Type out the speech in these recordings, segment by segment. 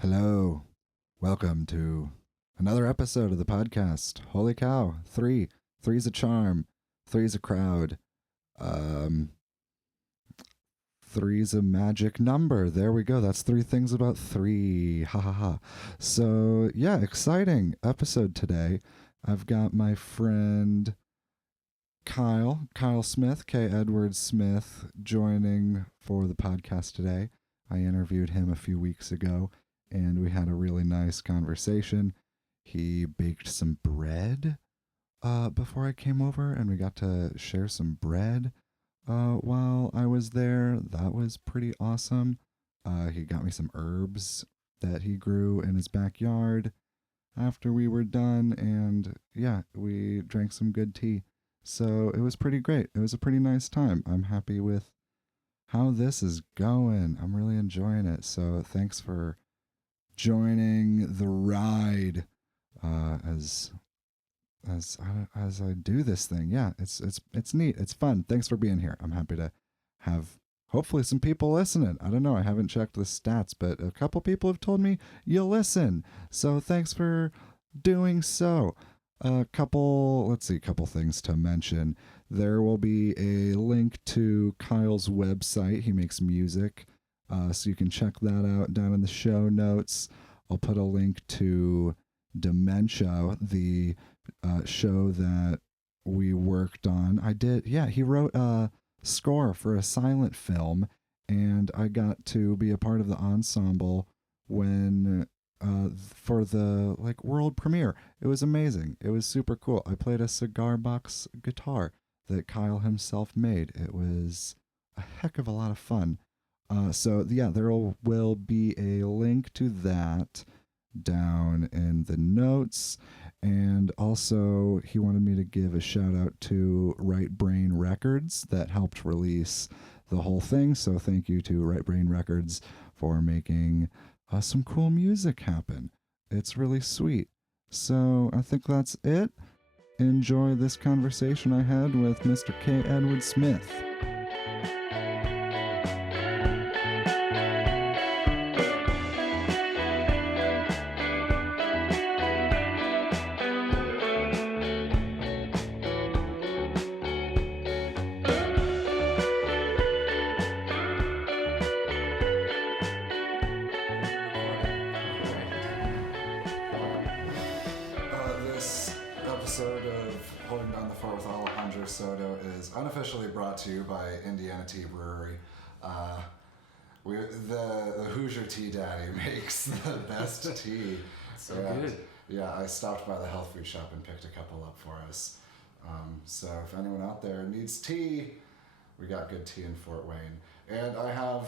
Hello. Welcome to another episode of the podcast. Holy cow. Three. Three's a charm. Three's a crowd. Um, Three's a magic number. There we go. That's three things about three. Ha ha ha. So, yeah, exciting episode today. I've got my friend Kyle Smith, K. Edward Smith, joining for the podcast today. I interviewed him a few weeks ago, and we had a really nice conversation. He baked some bread before I came over, and we got to share some bread while I was there. That was pretty awesome. He got me some herbs that he grew in his backyard after we were done, and yeah, we drank some good tea. So it was pretty great. It was a pretty nice time. I'm happy with how this is going. I'm really enjoying it. So thanks for joining the ride as I do this thing. Yeah, it's neat. It's fun. Thanks for being here. I'm happy to have hopefully some people listening. I don't know. I haven't checked the stats, but a couple people have told me you'll listen. So thanks for doing so. Couple things to mention. There will be a link to Kyle's website. He makes music, so you can check that out down in the show notes. I'll put a link to Dementia, the show that we worked on. He wrote a score for a silent film, and I got to be a part of the ensemble when for the world premiere. It was amazing. It was super cool. I played a cigar box guitar that Kyle himself made. It was a heck of a lot of fun. There will be a link to that down in the notes. And also, he wanted me to give a shout out to Right Brain Records that helped release the whole thing. So thank you to Right Brain Records for making some cool music happen. It's really sweet. So I think that's it. Enjoy this conversation I had with Mr. K. Edward Smith. Unofficially brought to you by Indiana Tea Brewery. The Hoosier Tea Daddy makes the best tea. So good. Yeah, I stopped by the health food shop and picked a couple up for us. So if anyone out there needs tea, we got good tea in Fort Wayne. And I have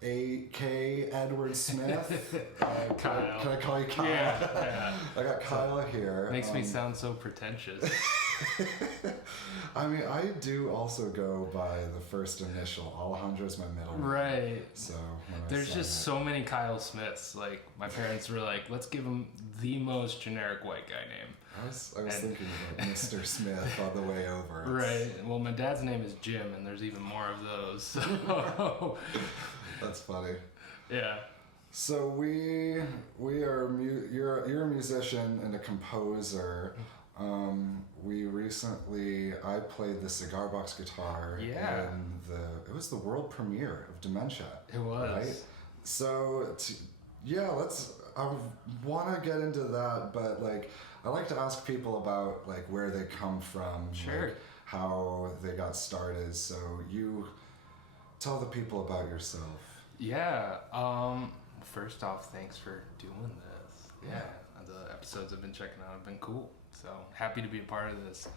K. Edward Smith. Kyle. Can I call you Kyle? Yeah. I got Kyle here. Makes me sound so pretentious. I mean, I do also go by the first initial. Alejandro's my middle name. Right. So there's just so many Kyle Smiths. Like, my parents were like, let's give him the most generic white guy name. I was thinking about Mr. Smith on the way over. Right. Well, my dad's name is Jim, and there's even more of those. So. That's funny. Yeah. So we are you're a musician and a composer. I played the cigar box guitar in it was the world premiere of Dementia. It was. Right? So I want to get into that, but I like to ask people about where they come from, sure, how they got started. So you tell the people about yourself. Yeah. First off, thanks for doing this. Yeah. The episodes I've been checking out have been cool. So happy to be a part of this.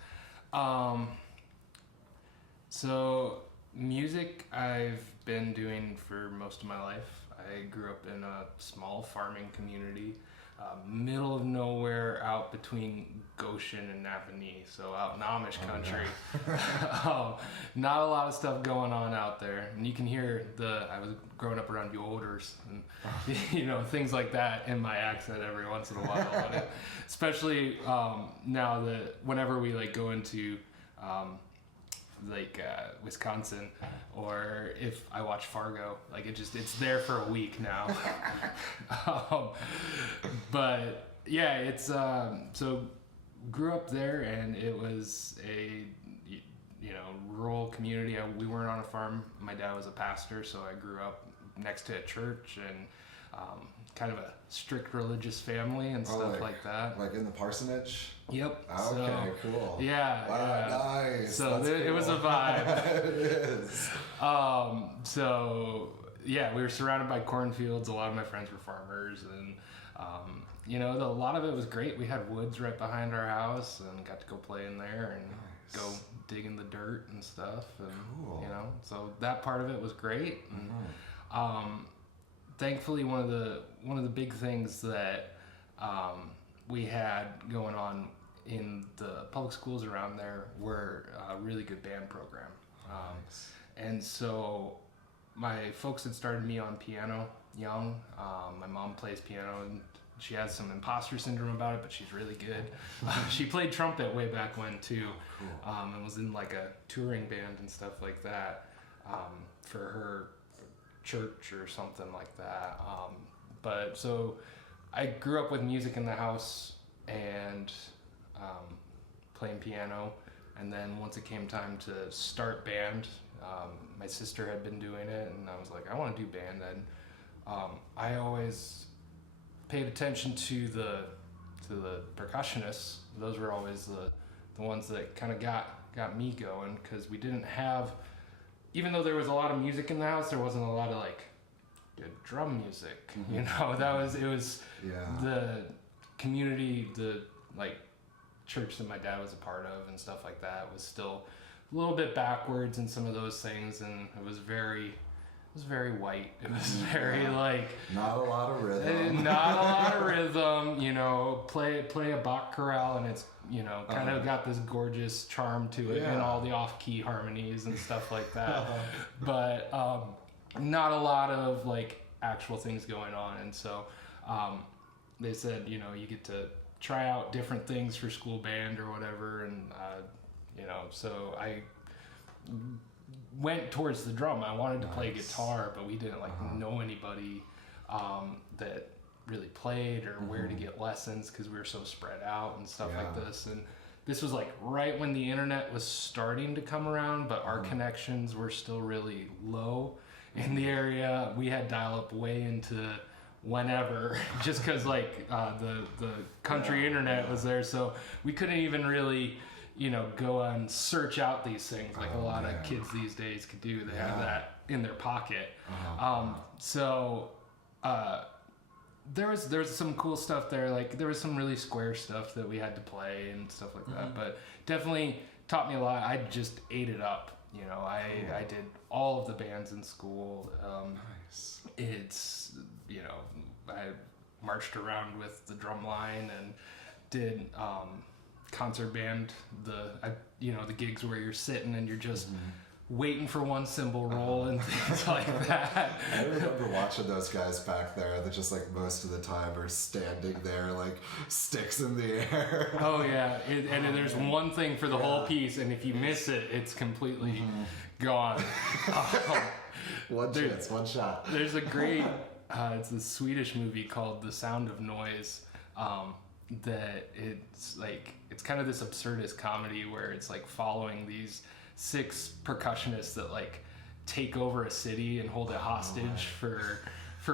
So music I've been doing for most of my life. I grew up in a small farming community, middle of nowhere, out between Goshen and Napanee, so out in Amish country. Not a lot of stuff going on out there, and you can hear I was growing up around Yolders and things like that in my accent every once in a while. Especially now that whenever we go into like Wisconsin, or if I watch Fargo, like it's there for a week now. But yeah, it's so grew up there, and it was a rural community. We weren't on a farm. My dad was a pastor, so I grew up next to a church and kind of a strict religious family and stuff like that. Like in the parsonage? Yep. Okay, cool. Yeah. Wow, yeah. Nice. So it was a vibe. It is. So yeah, we were surrounded by cornfields. A lot of my friends were farmers, and a lot of it was great. We had woods right behind our house, and got to go play in there and go dig in the dirt and stuff. And cool. So that part of it was great. And thankfully, one of the big things that we had going on in the public schools around there were a really good band program. And so my folks had started me on piano young. My mom plays piano, and she has some imposter syndrome about it, but she's really good. She played trumpet way back when too. Cool. And was in like a touring band and stuff like that for her church or something like that. But so I grew up with music in the house and playing piano, and then once it came time to start band, my sister had been doing it, and I was like, I want to do band. And I always paid attention to the percussionists. Those were always the ones that kind of got me going, because we didn't have, even though there was a lot of music in the house, there wasn't a lot of like good drum music. Mm-hmm. It was the community, the like church that my dad was a part of and stuff like that was still a little bit backwards in some of those things, and it was very white. It was very like not a lot of rhythm. Play a Bach chorale, and it's kind of got this gorgeous charm to it, and all the off-key harmonies and stuff like that. But not a lot of like actual things going on. And so they said, you get to try out different things for school band or whatever, and so I went towards the drum. I wanted to play guitar, but we didn't know anybody that really played or where to get lessons, because we were so spread out and stuff like this. And this was like right when the internet was starting to come around, but our connections were still really low in the area. We had dial-up way into whenever, just because the country internet was there, so we couldn't even really go and search out these things like a lot of kids these days could do. They have that in their pocket. So there was some cool stuff there. Like there was some really square stuff that we had to play and stuff like that, but definitely taught me a lot. I just ate it up. I did all of the bands in school. It's I marched around with the drum line and did concert band, the gigs where you're sitting and you're just waiting for one cymbal roll and things like that. I remember watching those guys back there that just like most of the time are standing there like sticks in the air. Oh yeah, and there's one thing for the whole piece, and if you miss it, it's completely gone. One chance, one shot. There's a great it's a Swedish movie called The Sound of Noise, that it's kind of this absurdist comedy where it's like following these 6 percussionists that like take over a city and hold it hostage for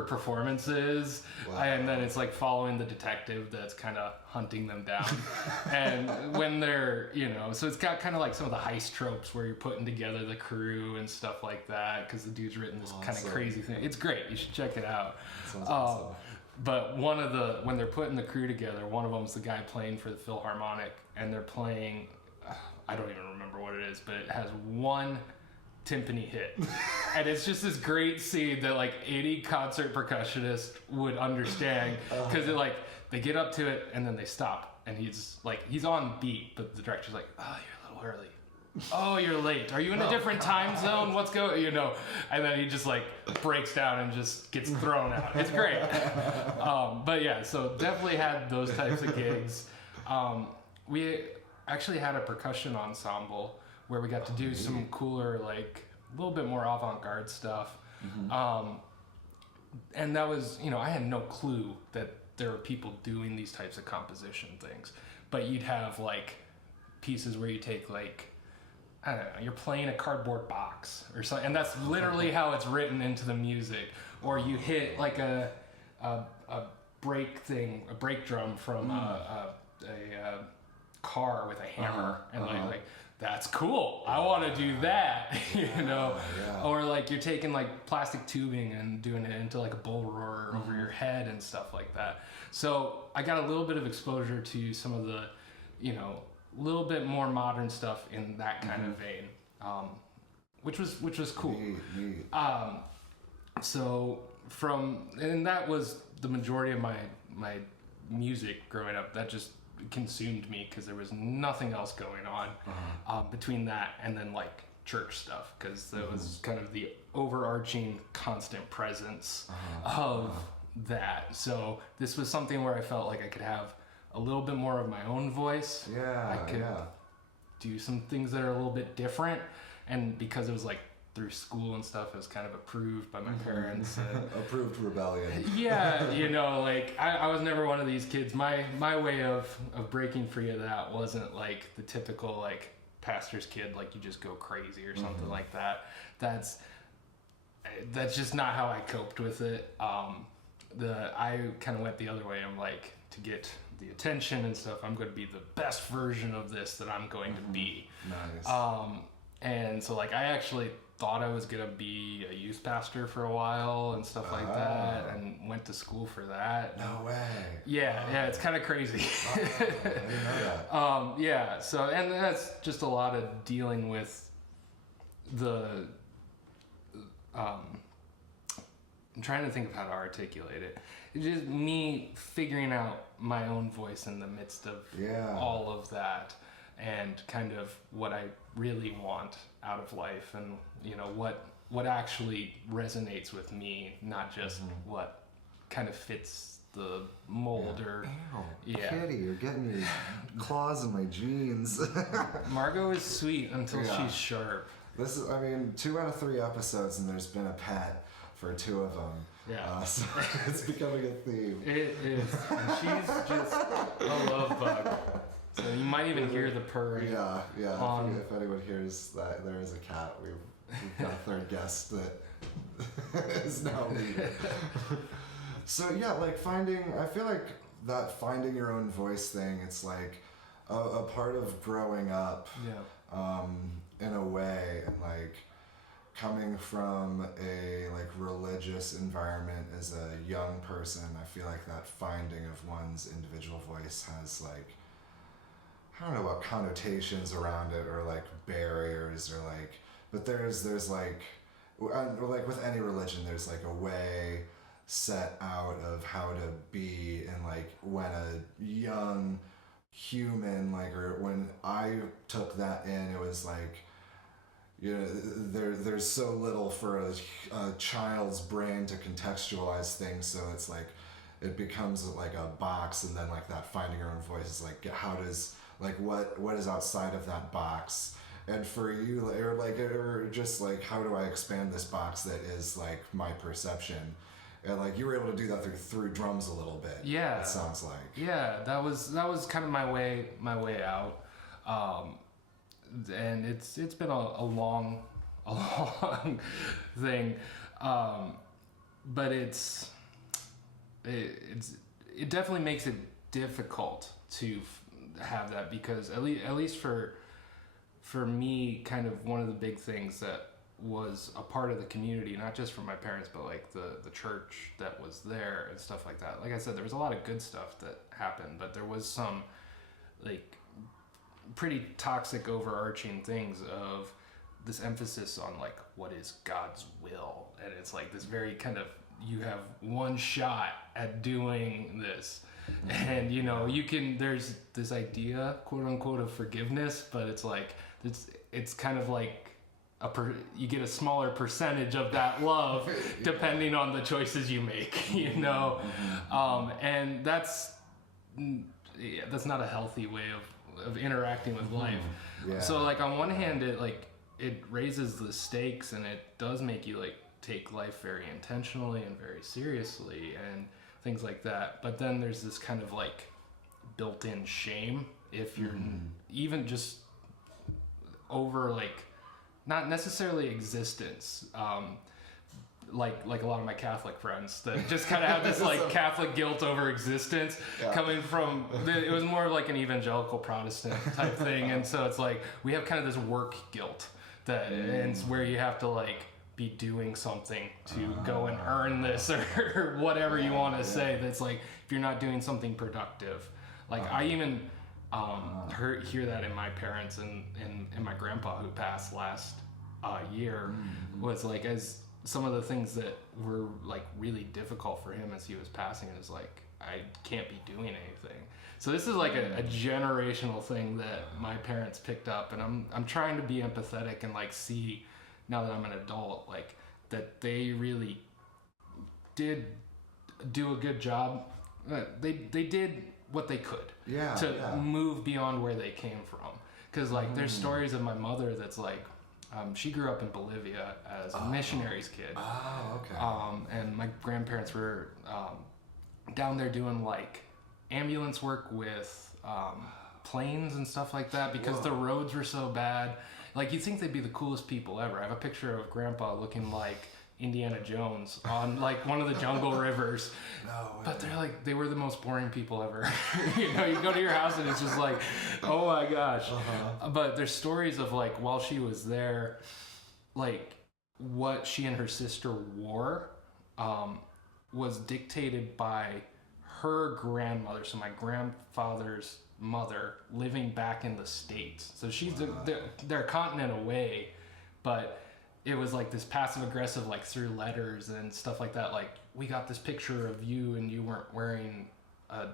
performances. And then it's like following the detective that's kind of hunting them down. And when they're so it's got kind of like some of the heist tropes where you're putting together the crew and stuff like that, because the dude's written this kind of crazy thing. It's great, you should check it out. Sounds awesome. But when they're putting the crew together, one of them's the guy playing for the Philharmonic, and they're playing, I don't even remember what it is, but it has one timpani hit. And it's just this great scene that like any concert percussionist would understand, because they get up to it and then they stop, and he's on beat, but the director's like, oh, you're a little early. Oh, you're late. Are you in a different time zone? What's going? And then he just like breaks down and just gets thrown out. It's great. But yeah, so definitely had those types of gigs. We actually had a percussion ensemble where we got to do some cooler, like a little bit more avant-garde stuff. And that was, I had no clue that there were people doing these types of composition things. But you'd have like pieces where you take like, I don't know, you're playing a cardboard box or something, and that's literally how it's written into the music. Or you hit like a break drum from a car with a hammer, and like that's cool. I want to do that, Or like you're taking like plastic tubing and doing it into like a bull roarer over your head and stuff like that. So I got a little bit of exposure to some of the, little bit more modern stuff in that kind of vein, which was cool. Neat. And that was the majority of my music growing up. That just consumed me because there was nothing else going on between that and then like church stuff, because that was kind of the overarching constant presence of that. So this was something where I felt like I could have a little bit more of my own voice. I could do some things that are a little bit different, and because it was like through school and stuff, it was kind of approved by my parents. Approved rebellion. Like I was never one of these kids. My way of breaking free of that wasn't like the typical like pastor's kid, like you just go crazy or something like that. That's just not how I coped with it. I kind of went the other way. I'm like, to get the attention and stuff, I'm going to be the best version of this that I'm going to be. Nice. And so like I actually thought I was going to be a youth pastor for a while and stuff like that, and went to school for that. No way. Yeah, it's kind of crazy. I didn't know that. So, and that's just a lot of dealing with the I'm trying to think of how to articulate it. It's just me figuring out my own voice in the midst of all of that, and kind of what I really want out of life, and what actually resonates with me, not just what kind of fits the mold. Or Kitty, you're getting your claws in my jeans. Margot is sweet until she's sharp. This is, 2 out of 3 episodes, and there's been a pet for 2 of them. So it's becoming a theme. It is. And she's just a love bug. So you might even hear the purring. Yeah. If anyone hears that there is a cat, we've got a third guest that is now leaving. So I feel like that finding your own voice thing, it's like a part of growing up. In a way, and like coming from a like religious environment as a young person, I feel like that finding of one's individual voice has like, I don't know what connotations around it, or like barriers, or like, but there's like with any religion, there's like a way set out of how to be, and like when a young human, like, or when I took that in, it was like, there's so little for a child's brain to contextualize things, so it's like it becomes like a box, and then like that finding your own voice is like, how does, like, what is outside of that box? And for you, or just like, how do I expand this box that is like my perception? And like you were able to do that through drums a little bit. Yeah, it sounds like. Yeah, that was kind of my way out. And it's been a long thing, but it definitely makes it difficult to have that, because at least for me, kind of one of the big things that was a part of the community, not just from my parents, but like the church that was there and stuff like that. Like I said, there was a lot of good stuff that happened, but there was some like pretty toxic overarching things of this emphasis on like what is God's will, and it's like this very kind of, you have one shot at doing this, and you can, there's this idea, quote unquote, of forgiveness, but it's like it's kind of like you get a smaller percentage of that love depending on the choices you make, and that's not a healthy way of interacting with life. Yeah. So like on one hand, it raises the stakes and it does make you like take life very intentionally and very seriously and things like that. But then there's this kind of like built-in shame if you're even just over like not necessarily existence. Like a lot of my Catholic friends that just kind of have this like Catholic guilt over existence coming from, it was more of like an evangelical Protestant type thing. And so it's like, we have kind of this work guilt that ends where you have to like be doing something to go and earn this or whatever you want to say. That's like, if you're not doing something productive, like I even hear that in my parents and my grandpa who passed last year was like, as some of the things that were like really difficult for him as he was passing is like, I can't be doing anything. So this is like a generational thing that my parents picked up, and I'm trying to be empathetic and like see now that I'm an adult, like that they really did do a good job. They did what they could to move beyond where they came from. Cause like there's stories of my mother that's like, she grew up in Bolivia as a missionary's kid. Oh, okay. And my grandparents were down there doing like ambulance work with planes and stuff like that because the roads were so bad. Like you'd think they'd be the coolest people ever. I have a picture of Grandpa looking like Indiana Jones on like one of the jungle rivers. No way. But they're like, they were the most boring people ever. You know, you go to your house and it's just like, oh my gosh. But there's stories of like, while she was there, like what she and her sister wore was dictated by her grandmother. So my grandfather's mother living back in the States. So she's they're a continent away, but it was like this passive aggressive, like through letters and stuff like that. Like, we got this picture of you and you weren't wearing a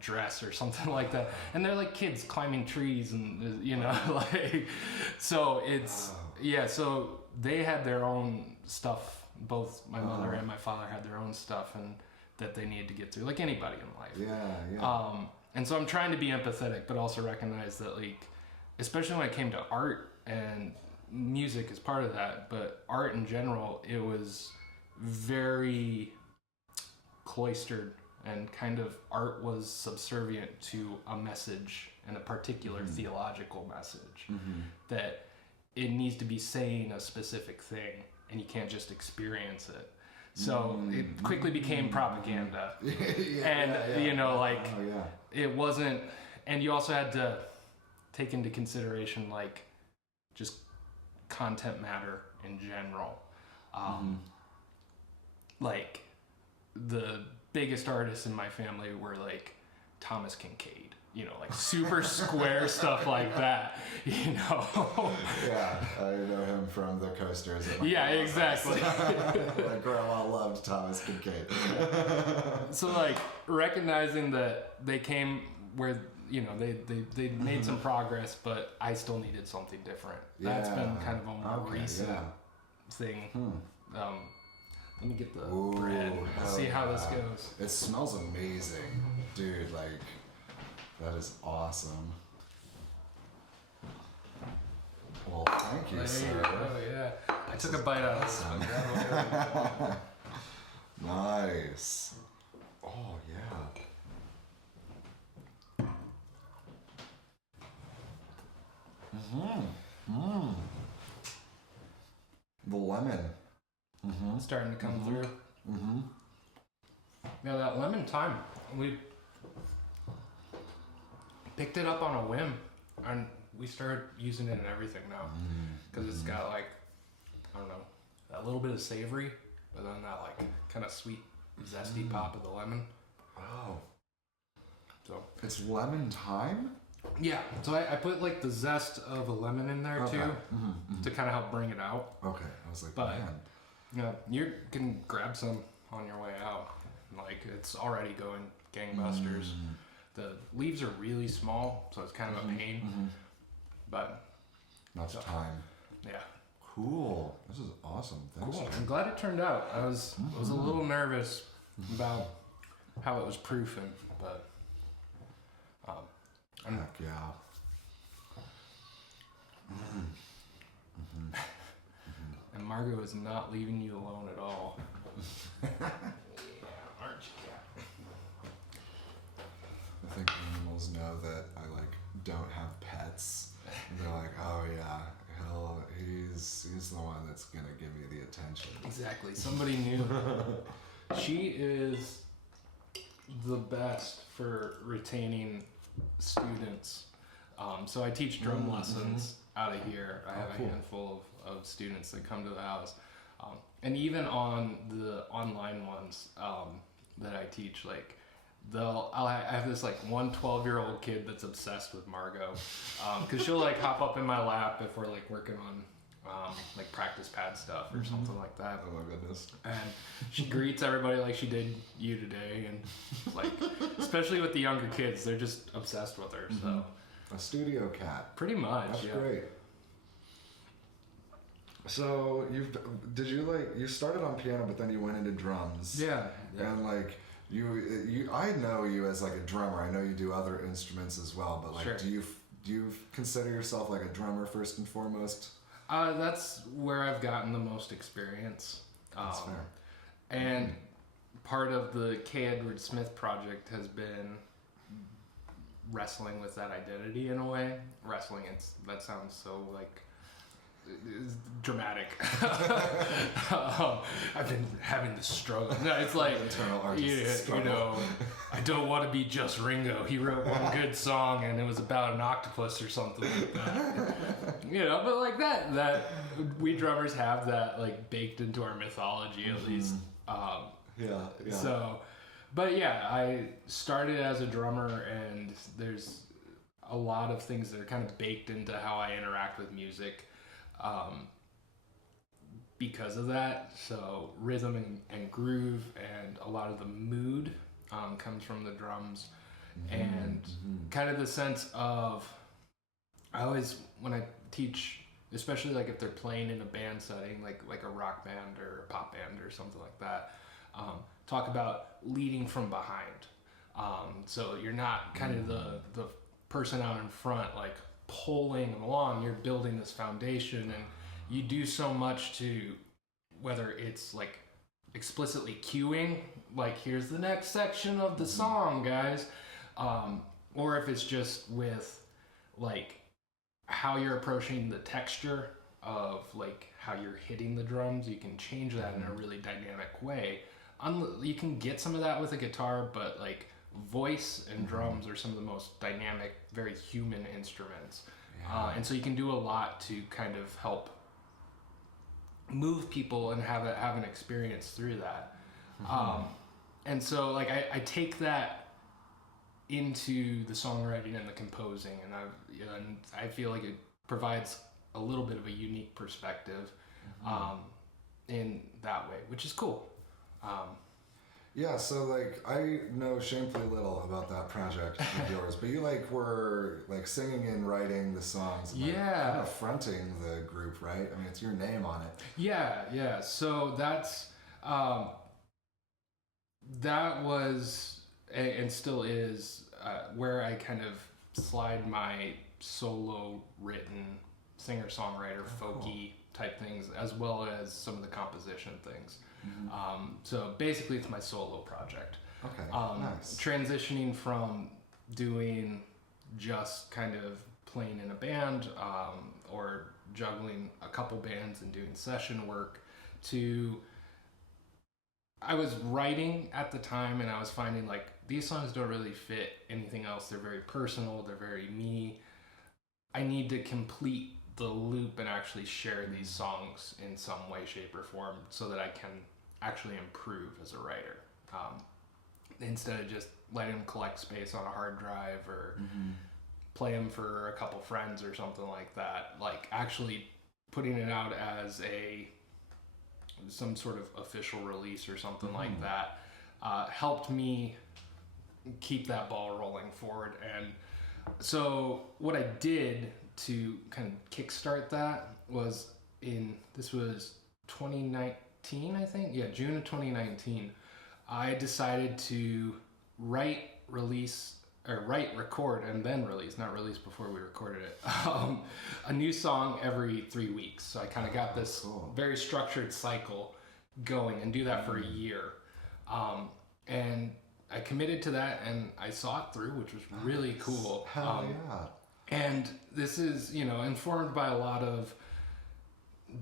dress or something like that. And they're like kids climbing trees and, you know, like, so it's, so they had their own stuff. Both my mother and my father had their own stuff and that they needed to get through, like anybody in life. And so I'm trying to be empathetic, but also recognize that, like, especially when it came to art, and music is part of that, but art in general, it was very cloistered, and kind of art was subservient to a message, and a particular theological message, that it needs to be saying a specific thing, and you can't just experience it. So it quickly became propaganda. You know, like, it wasn't, and you also had to take into consideration, like, just content matter in general. Like, the biggest artists in my family were, like, Thomas Kincaid. You know, like super square stuff like that, you know? I know him from the coasters. Exactly. My grandma loved Thomas Kincaid. So, like, recognizing that they came where, you know, they made some progress, but I still needed something different. That's been kind of a more recent thing. Let me get the bread. Let's see how this goes. It smells amazing. Dude, like, that is awesome. Well, thank you, sir. I took a bite out of this one. Nice. Oh, yeah. The lemon. It's starting to come through. Now that lemon thyme, we picked it up on a whim, and we started using it in everything now, because it's got, like, I don't know, that little bit of savory, but then that, like, kind of sweet, zesty pop of the lemon. Oh. So it's lemon thyme? Yeah, so I put, like, the zest of a lemon in there too, to kind of help bring it out. Okay, I was like, but, man. Yeah, you can grab some on your way out. Like, it's already going gangbusters. The leaves are really small, so it's kind of a pain. But that's time. Yeah. Cool. This is awesome. Thanks. Cool. I'm glad it turned out. I was a little nervous about how it was proofing, but Heck yeah. And Margot is not leaving you alone at all. Yeah, aren't you, Cat? I think animals know that I don't have pets. And they're like, oh yeah, he's the one that's gonna give me the attention. Exactly. Somebody knew. She is the best for retaining students. So I teach drum lessons out of here. I have a handful of students that come to the house. And even on the online ones that I teach, I have this one 12-year-old kid that's obsessed with Margot, because she'll hop up in my lap if we're working on practice pad stuff or something like that. Oh my goodness. And she greets everybody like she did you today, and especially with the younger kids, they're just obsessed with her. So a studio cat. Pretty much. That's great. So you started on piano, but then you went into drums. Yeah. And I know you as a drummer. I know you do other instruments as well, but sure. do you consider yourself a drummer first and foremost? That's where I've gotten the most experience. That's fair. And part of the K. Edward Smith project has been wrestling with that identity in a way. Wrestling, that sounds so it's dramatic. I've been having this struggle. No, it's internal artist struggle. I don't want to be just Ringo. He wrote one good song and it was about an octopus or something like that. But that we drummers have that baked into our mythology at least. Yeah. So, but yeah, I started as a drummer, and there's a lot of things that are kind of baked into how I interact with music. Because of that, so rhythm and groove and a lot of the mood comes from the drums, and kind of the sense of, I always, when I teach, especially if they're playing in a band setting, like a rock band or a pop band or something like that, talk about leading from behind. So you're not kind of the person out in front pulling them along. You're building this foundation, and you do so much to, whether it's explicitly cueing, here's the next section of the song, guys, or if it's just with how you're approaching the texture of how you're hitting the drums. You can change that in a really dynamic way. You can get some of that with a guitar, but voice and drums are some of the most dynamic, very human instruments. Yeah. And so you can do a lot to kind of help move people and have an experience through that. And so I take that into the songwriting and the composing, and I feel it provides a little bit of a unique perspective in that way, which is cool. Yeah, so I know shamefully little about that project of yours, but you were singing and writing the songs and kind of fronting the group, right? I mean, it's your name on it. Yeah. So that's that was and still is where I kind of slide my solo written singer-songwriter folky type things, as well as some of the composition things. So basically it's my solo project. Okay, nice. Transitioning from doing just kind of playing in a band or juggling a couple bands and doing session work to, I was writing at the time, and I was finding these songs don't really fit anything else. They're very personal, they're very me. I need to complete the loop and actually share these songs in some way, shape, or form so that I can actually improve as a writer, instead of just letting them collect space on a hard drive or play them for a couple friends or something like that. Actually putting it out as some sort of official release or something like that helped me keep that ball rolling forward. And so what I did to kind of kickstart that was this was 2019, I think. Yeah, June of 2019. I decided to write, release record, and then release, not release before we recorded it, a new song every 3 weeks. So I kind of got this very structured cycle going and do that for a year. And I committed to that and I saw it through, which was really cool. Hell yeah. And this is, informed by a lot of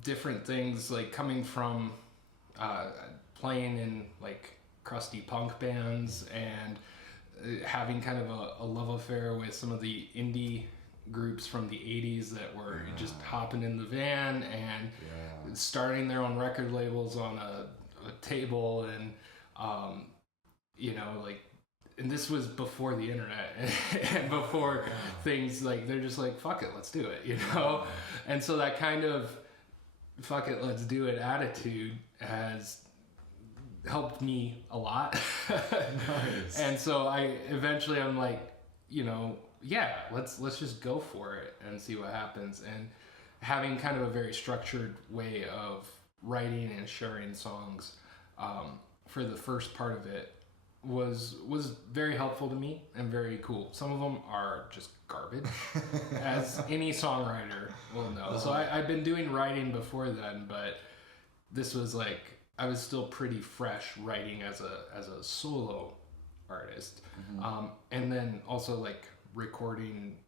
different things, like coming from playing in like crusty punk bands and having kind of a love affair with some of the indie groups from the 80s that were just hopping in the van and starting their own record labels on a table, and and this was before the internet and before things, like they're just like, fuck it, let's do it, and so that kind of fuck it, let's do it attitude has helped me a lot. Nice. And so I'm like, let's just go for it and see what happens. And having kind of a very structured way of writing and sharing songs for the first part of it was very helpful to me and very cool. Some of them are just garbage, as any songwriter will know. So I've been doing writing before then, but this was like, I was still pretty fresh writing as a solo artist. And then also like recording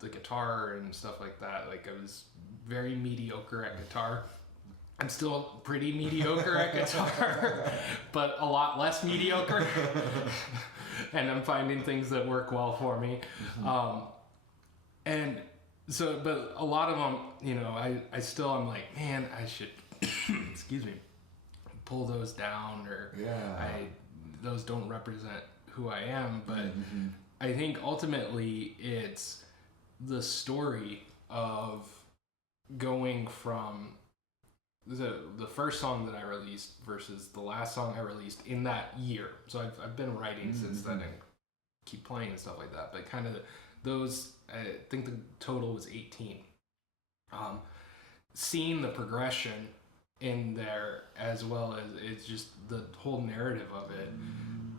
the guitar and stuff like that. Like I was very mediocre at guitar. I'm still pretty mediocre at guitar, but a lot less mediocre. And I'm finding things that work well for me. And so, but a lot of them, I'm like, man, I should, excuse me, pull those down, or those don't represent who I am. But I think ultimately it's the story of going from the first song that I released versus the last song I released in that year. So I've been writing since then and keep playing and stuff like that. But kind of those, I think the total was 18. Seeing the progression in there, as well as it's just the whole narrative of it,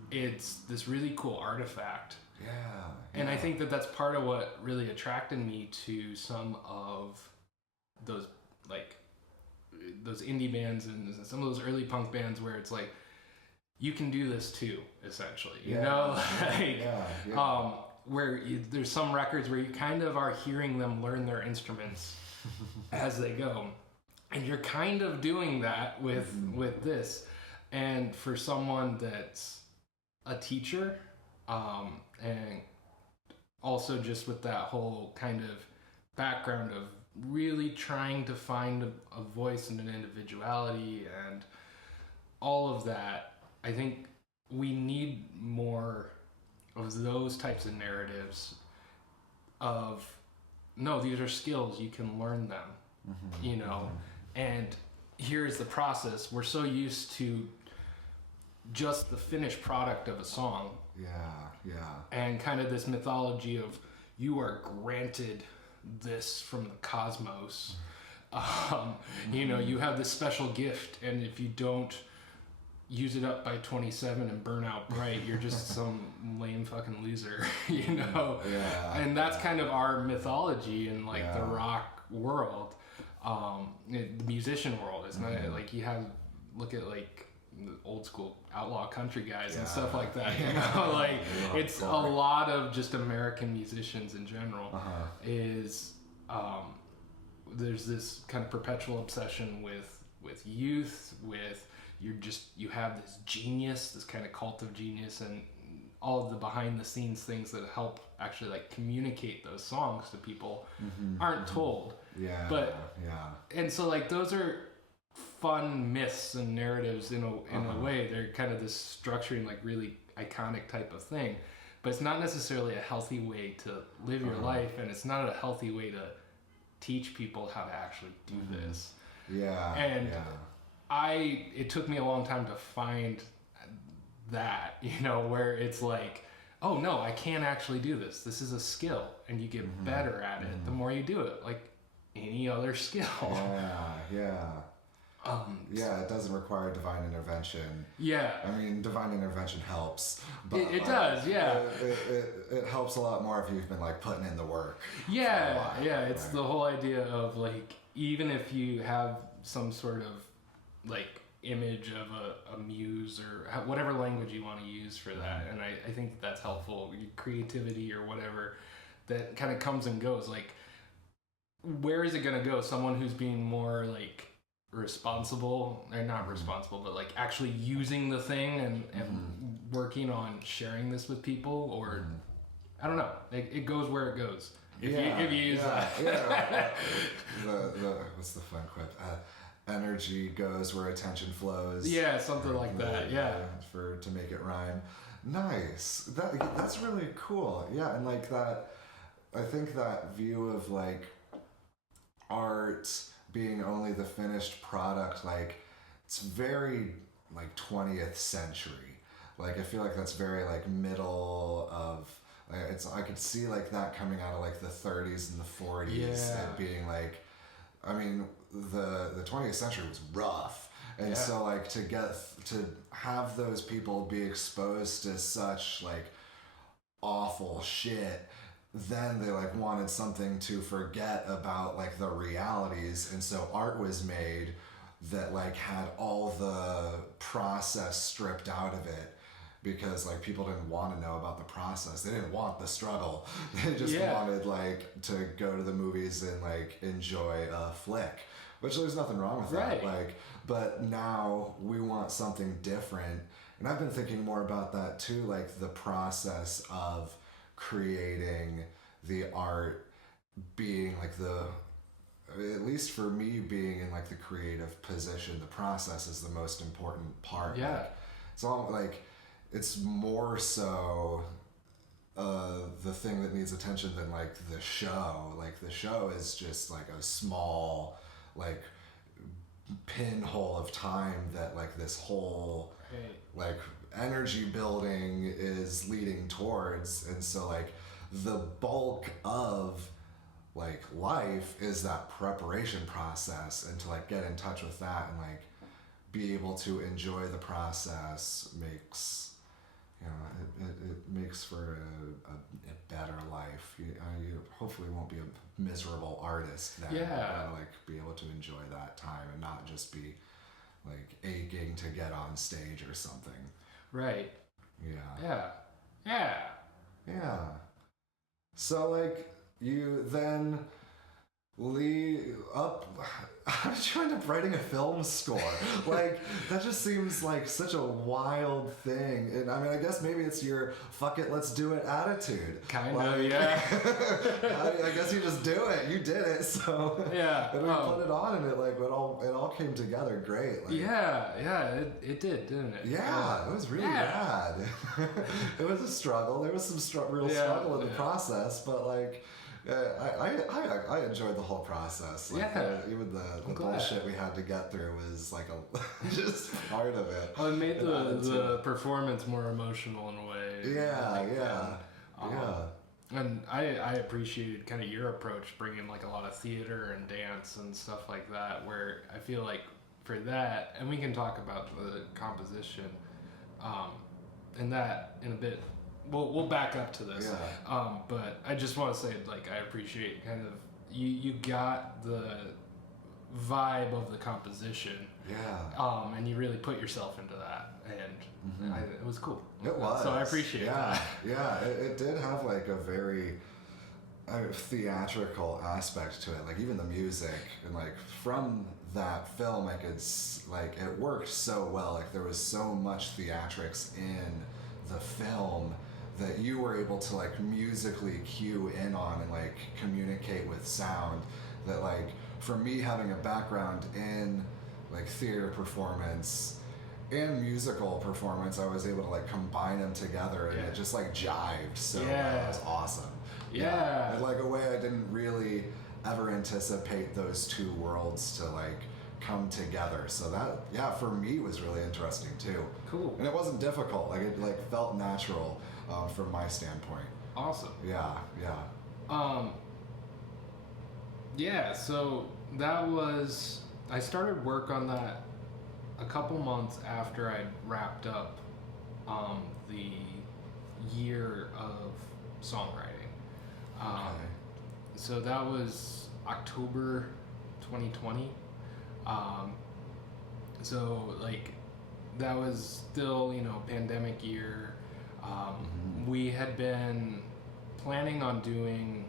it's this really cool artifact. And I think that's part of what really attracted me to some of those, like, those indie bands and some of those early punk bands where it's like, you can do this too, essentially, where there's some records where you kind of are hearing them learn their instruments as they go, and you're kind of doing that with this. And for someone that's a teacher, and also just with that whole kind of background of really trying to find a voice and an individuality and all of that, I think we need more of those types of narratives of, no, these are skills, you can learn them, and here's the process. We're so used to just the finished product of a song. And kind of this mythology of, you are granted this from the cosmos. You have this special gift, and if you don't use it up by 27 and burn out bright, you're just some lame fucking loser, And that's kind of our mythology in like the rock world, the musician world. It's not like you have, look at like old school outlaw country guys and stuff like that, like it's a lot of just American musicians in general. Is there's this kind of perpetual obsession with youth, with you have this genius, this kind of cult of genius, and all of the behind the scenes things that help actually like communicate those songs to people aren't told. And so like those are fun myths and narratives in a way. They're kind of this structuring, like really iconic type of thing, but it's not necessarily a healthy way to live your life, and it's not a healthy way to teach people how to actually do this. It took me a long time to find that, where it's like, oh no, I can actually do this. This is a skill, and you get better at it the more you do it, like any other skill. Yeah, it doesn't require divine intervention. Yeah. I mean, divine intervention helps, but It does, yeah. It helps a lot more if you've been like putting in the work. Yeah, yeah. It's the whole idea of like, even if you have some sort of like image of a muse or whatever language you want to use for that, and I think that's helpful. Creativity or whatever that kind of comes and goes. Like, where is it going to go? Someone who's being more like responsible, or not responsible, but like actually using the thing and working on sharing this with people, or I don't know. It goes where it goes. If you use that. Yeah. What's the fun quip? Energy goes where attention flows. Yeah, something like that. Yeah. To make it rhyme. Nice. That's really cool. Yeah, and like that. I think that view of like art being only the finished product, like it's very like 20th century. Like I feel like that's very like middle of. I could see like that coming out of like the 30s and the 40s, and being like, I mean, the 20th century was rough, and so like to have those people be exposed to such like awful shit, then they like wanted something to forget about like the realities, and so art was made that like had all the process stripped out of it. Because like people didn't want to know about the process. They didn't want the struggle. They just wanted like to go to the movies and like enjoy a flick, which there's nothing wrong with that. Like, but now we want something different. And I've been thinking more about that too, like the process of creating the art being like at least for me being in like the creative position, the process is the most important part. Yeah. Like, it's all like, it's more so the thing that needs attention than like the show. Like the show is just like a small like pinhole of time that like this whole like energy building is leading towards, and so like the bulk of like life is that preparation process, and to like get in touch with that and like be able to enjoy the process makes, you know, it makes for a better life. You hopefully won't be a miserable artist then. Yeah. Like be able to enjoy that time and not just be like aching to get on stage or something. Right. Yeah. Yeah. So like you then how did you end up writing a film score? Like, that just seems like such a wild thing. And I mean, I guess maybe it's your fuck it, let's do it attitude. Kind like, of, yeah. I guess you just do it. You did it, so yeah. And we put it on, and it like it all came together great. Like, it did, didn't it? Yeah, it was really rad. It was a struggle. There was some real struggle in the process, but like. I enjoyed the whole process. Like, even the bullshit we had to get through was like just part of it. Well, it made the performance more emotional in a way. Yeah. And I appreciated kind of your approach, bringing like a lot of theater and dance and stuff like that, where I feel like for that, and we can talk about the composition and that in a bit. We'll back up to this. But I just want to say, like, I appreciate kind of you got the vibe of the composition. Yeah. And you really put yourself into that, and it was cool. It was. So I appreciate that. Yeah. It did have like a very theatrical aspect to it. Like even the music, and like from that film, I could like it worked so well. Like there was so much theatrics in the film that you were able to like musically cue in on and like communicate with sound, that like for me having a background in like theater performance and musical performance, I was able to like combine them together, and it just like jived so well. It was awesome. In like a way I didn't really ever anticipate those two worlds to like come together. So that for me was really interesting too. Cool. And it wasn't difficult. Like it like felt natural from my standpoint. Awesome. Yeah. So that was I started work on that a couple months after I wrapped up the year of songwriting. So that was October 2020. So like that was still, pandemic year. We had been planning on doing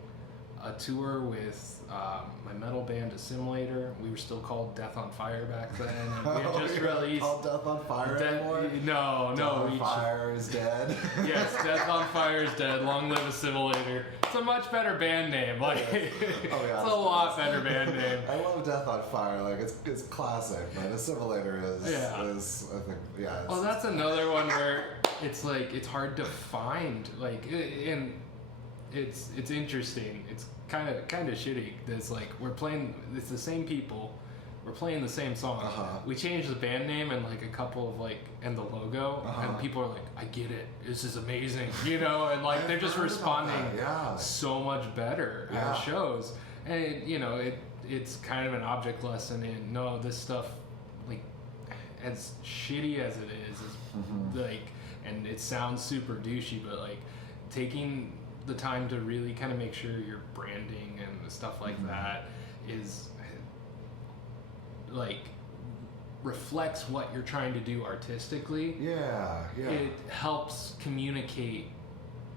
a tour with my metal band Assimilator. We were still called Death on Fire back then, and we had just released. Called Death on Fire anymore? No. Death on Fire is dead. Yes, Death on Fire is dead. Long live Assimilator. It's a much better band name. Like, it's a lot better band name. I love Death on Fire. Like, it's classic, man. Assimilator is I think, well, that's another one where it's like it's hard to find. Like, and it's interesting. It's kind of shitty. It's like it's the same people. We're playing the same song. We changed the band name and like a couple of and the logo, and people are like, I get it. This is amazing, and like they're just responding so much better at shows. And it's kind of an object lesson in this stuff, like as shitty as it is like, and it sounds super douchey, but like taking the time to really kind of make sure your branding and stuff like that is like reflects what you're trying to do artistically. It helps communicate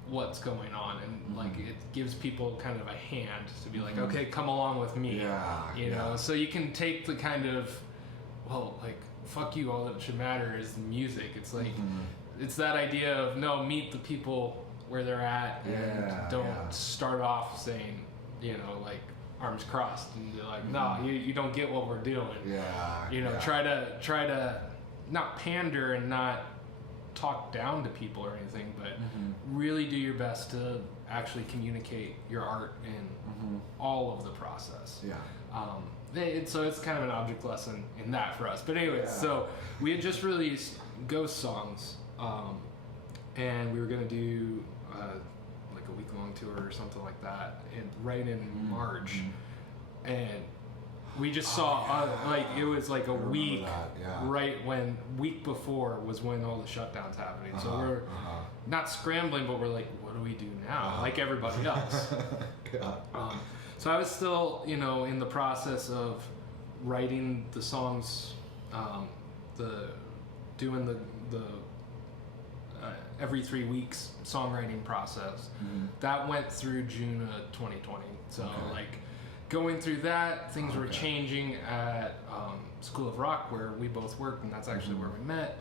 what's going on, and like it gives people kind of a hand to be like, okay, come along with me. So you can take the kind of, well, like, fuck you, all that should matter is the music. It's like it's that idea of meet the people where they're at, and don't start off saying, like arms crossed, and you're like, no, you don't get what we're doing. Try to not pander and not talk down to people or anything, but really do your best to actually communicate your art in all of the process. So it's kind of an object lesson in that for us. But anyways, so we had just released Ghost Songs, and we were gonna do like a week-long tour or something like that, and right in March, and we just saw like it was like a week right when week before was when all the shutdowns happening. So we're not scrambling, but we're like, what do we do now? Like everybody else. So I was still in the process of writing the songs, doing the every 3 weeks songwriting process. That went through June of 2020. So like going through that, things were changing at School of Rock, where we both worked, and that's actually where we met.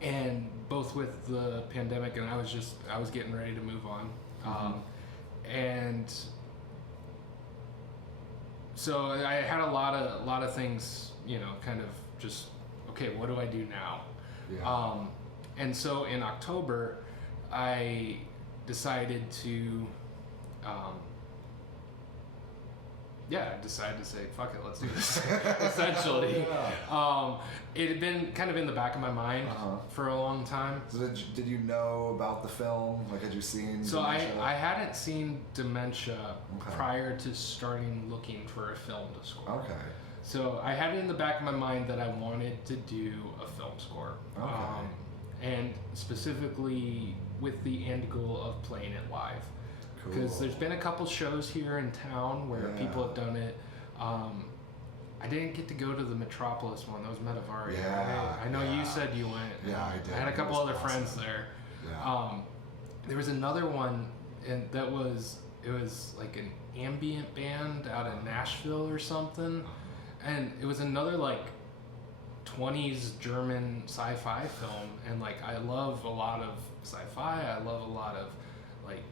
And both with the pandemic, and I was getting ready to move on. And so I had a lot of things, kind of just, okay, what do I do now? And so in October, I decided to, decided to say, fuck it, let's do this, essentially. It had been kind of in the back of my mind for a long time. So did you know about the film? Like, had you seen So Dementia? I hadn't seen Dementia prior to starting looking for a film to score. So I had it in the back of my mind that I wanted to do a film score. And specifically with the end goal of playing it live. Because there's been a couple shows here in town where people have done it. I didn't get to go to the Metropolis one. That was Metavari. I know you said you went. I did. I had a couple other friends there. There was another one, and it was like an ambient band out of Nashville or something, and it was another like 20s German sci-fi film, and like I love a lot of sci-fi. I love a lot of like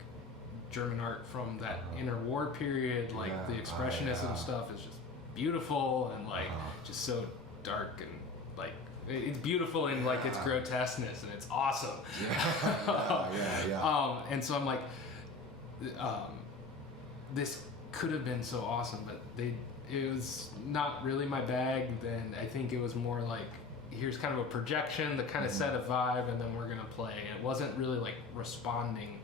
German art from that interwar period. Like the expressionism stuff is just beautiful, and like just so dark, and like it's beautiful in like its grotesqueness, and it's awesome. And so I'm like, this could have been so awesome, but it was not really my bag. Then I think it was more like, here's kind of a projection that kind of set a vibe, and then we're gonna play. And it wasn't really like responding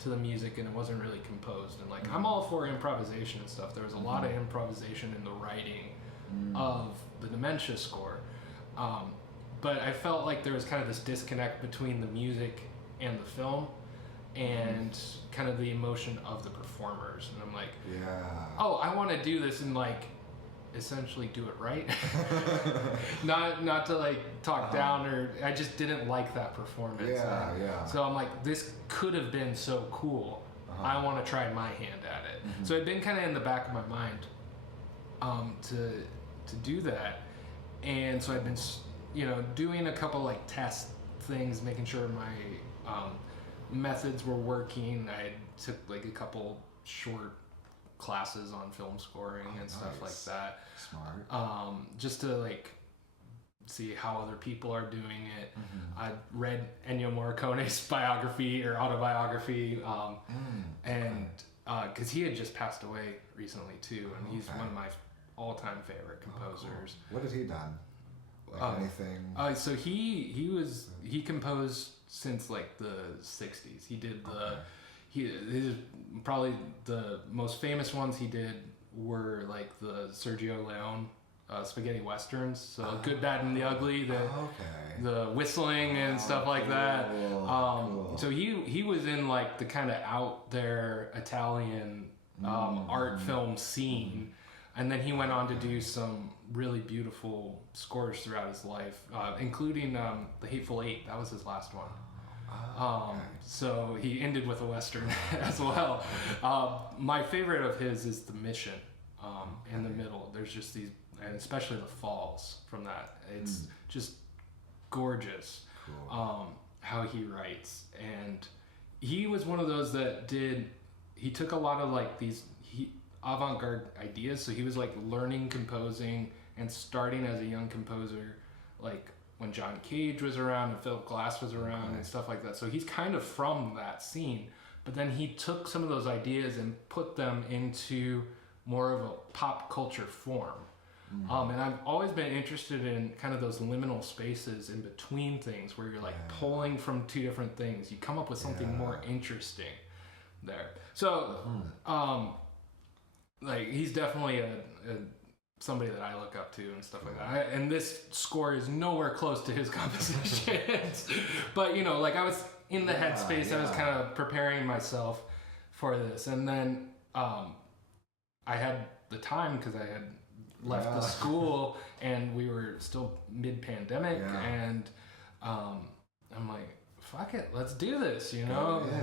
to the music and it wasn't really composed. And like, I'm all for improvisation and stuff. There was a lot of improvisation in the writing of the Dementia score. But I felt like there was kind of this disconnect between the music and the film and kind of the emotion of the performers. And I'm like, oh, I want to do this and like essentially do it right. not to like talk down, or I just didn't like that performance. So I'm like, this could have been so cool. I want to try my hand at it. So it'd been kind of in the back of my mind to do that. And so I'd been, doing a couple like test things, making sure my methods were working. I took like a couple short classes on film scoring and stuff like that. Smart. Just to like see how other people are doing it. I read Ennio Morricone's biography or autobiography, and because he had just passed away recently too, and he's one of my all-time favorite composers. Cool. What had he done? Like anything? So he composed since like the 60s. He did his probably the most famous ones he did were like the Sergio Leone spaghetti westerns. So Good, Bad, and the Ugly, the whistling and stuff like that. Cool. So he was in like the kind of out there Italian art film scene. And then he went on to do some really beautiful scores throughout his life, including The Hateful Eight. That was his last one. So he ended with a Western as well. My favorite of his is The Mission. In the middle, there's just these, and especially the falls from that. It's just gorgeous. Cool. How he writes. And he was one of those that he took a lot of like these avant-garde ideas. So he was like learning composing and starting as a young composer, like when John Cage was around and Philip Glass was around and stuff like that. So he's kind of from that scene, but then he took some of those ideas and put them into more of a pop culture form. And I've always been interested in kind of those liminal spaces in between things where you're like pulling from two different things. You come up with something more interesting there. So, like he's definitely a somebody that I look up to and stuff like that. And this score is nowhere close to his compositions. But, like I was in the headspace, I was kind of preparing myself for this. And then I had the time because I had left the school and we were still mid-pandemic. And I'm like, fuck it, let's do this,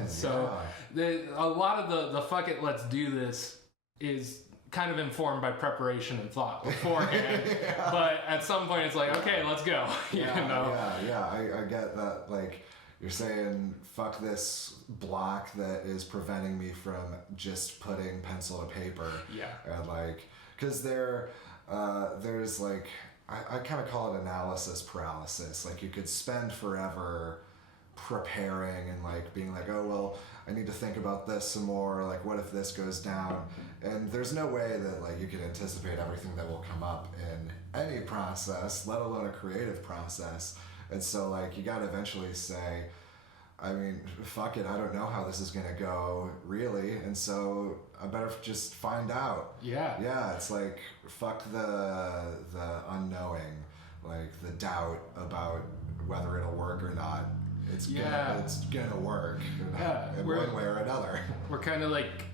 So a lot of the fuck it, let's do this is kind of informed by preparation and thought beforehand. But at some point it's like, okay, let's go. I get that. Like you're saying, fuck this block that is preventing me from just putting pencil to paper. And like, because there's like, I kind of call it analysis paralysis. Like you could spend forever preparing and like being like, oh well, I need to think about this some more, like what if this goes down, and there's no way that like you can anticipate everything that will come up in any process, let alone a creative process. And so like you gotta eventually say, I mean, fuck it, I don't know how this is gonna go really, and so I better just find out. It's like fuck the unknowing, like the doubt about whether it'll work or not. It's gonna work in one way or another. We're kind of like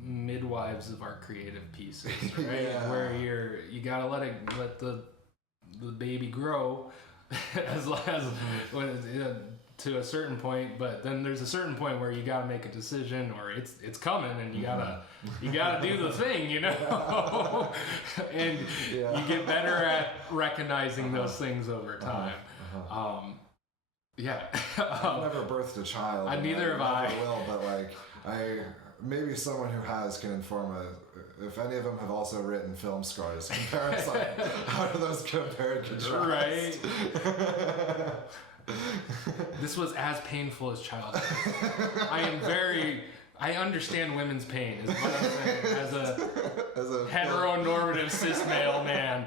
midwives of our creative pieces, right? Where you gotta let the baby grow as to a certain point, but then there's a certain point where you gotta make a decision, or it's coming, and you gotta do the thing, and you get better at recognizing those things over time. I've never birthed a child. Neither have I. Will, but like maybe someone who has can inform if any of them have also written film scores. Compare us like how do those compare and contrast? Right. This was as painful as childhood. I understand women's pain as a heteronormative cis male man.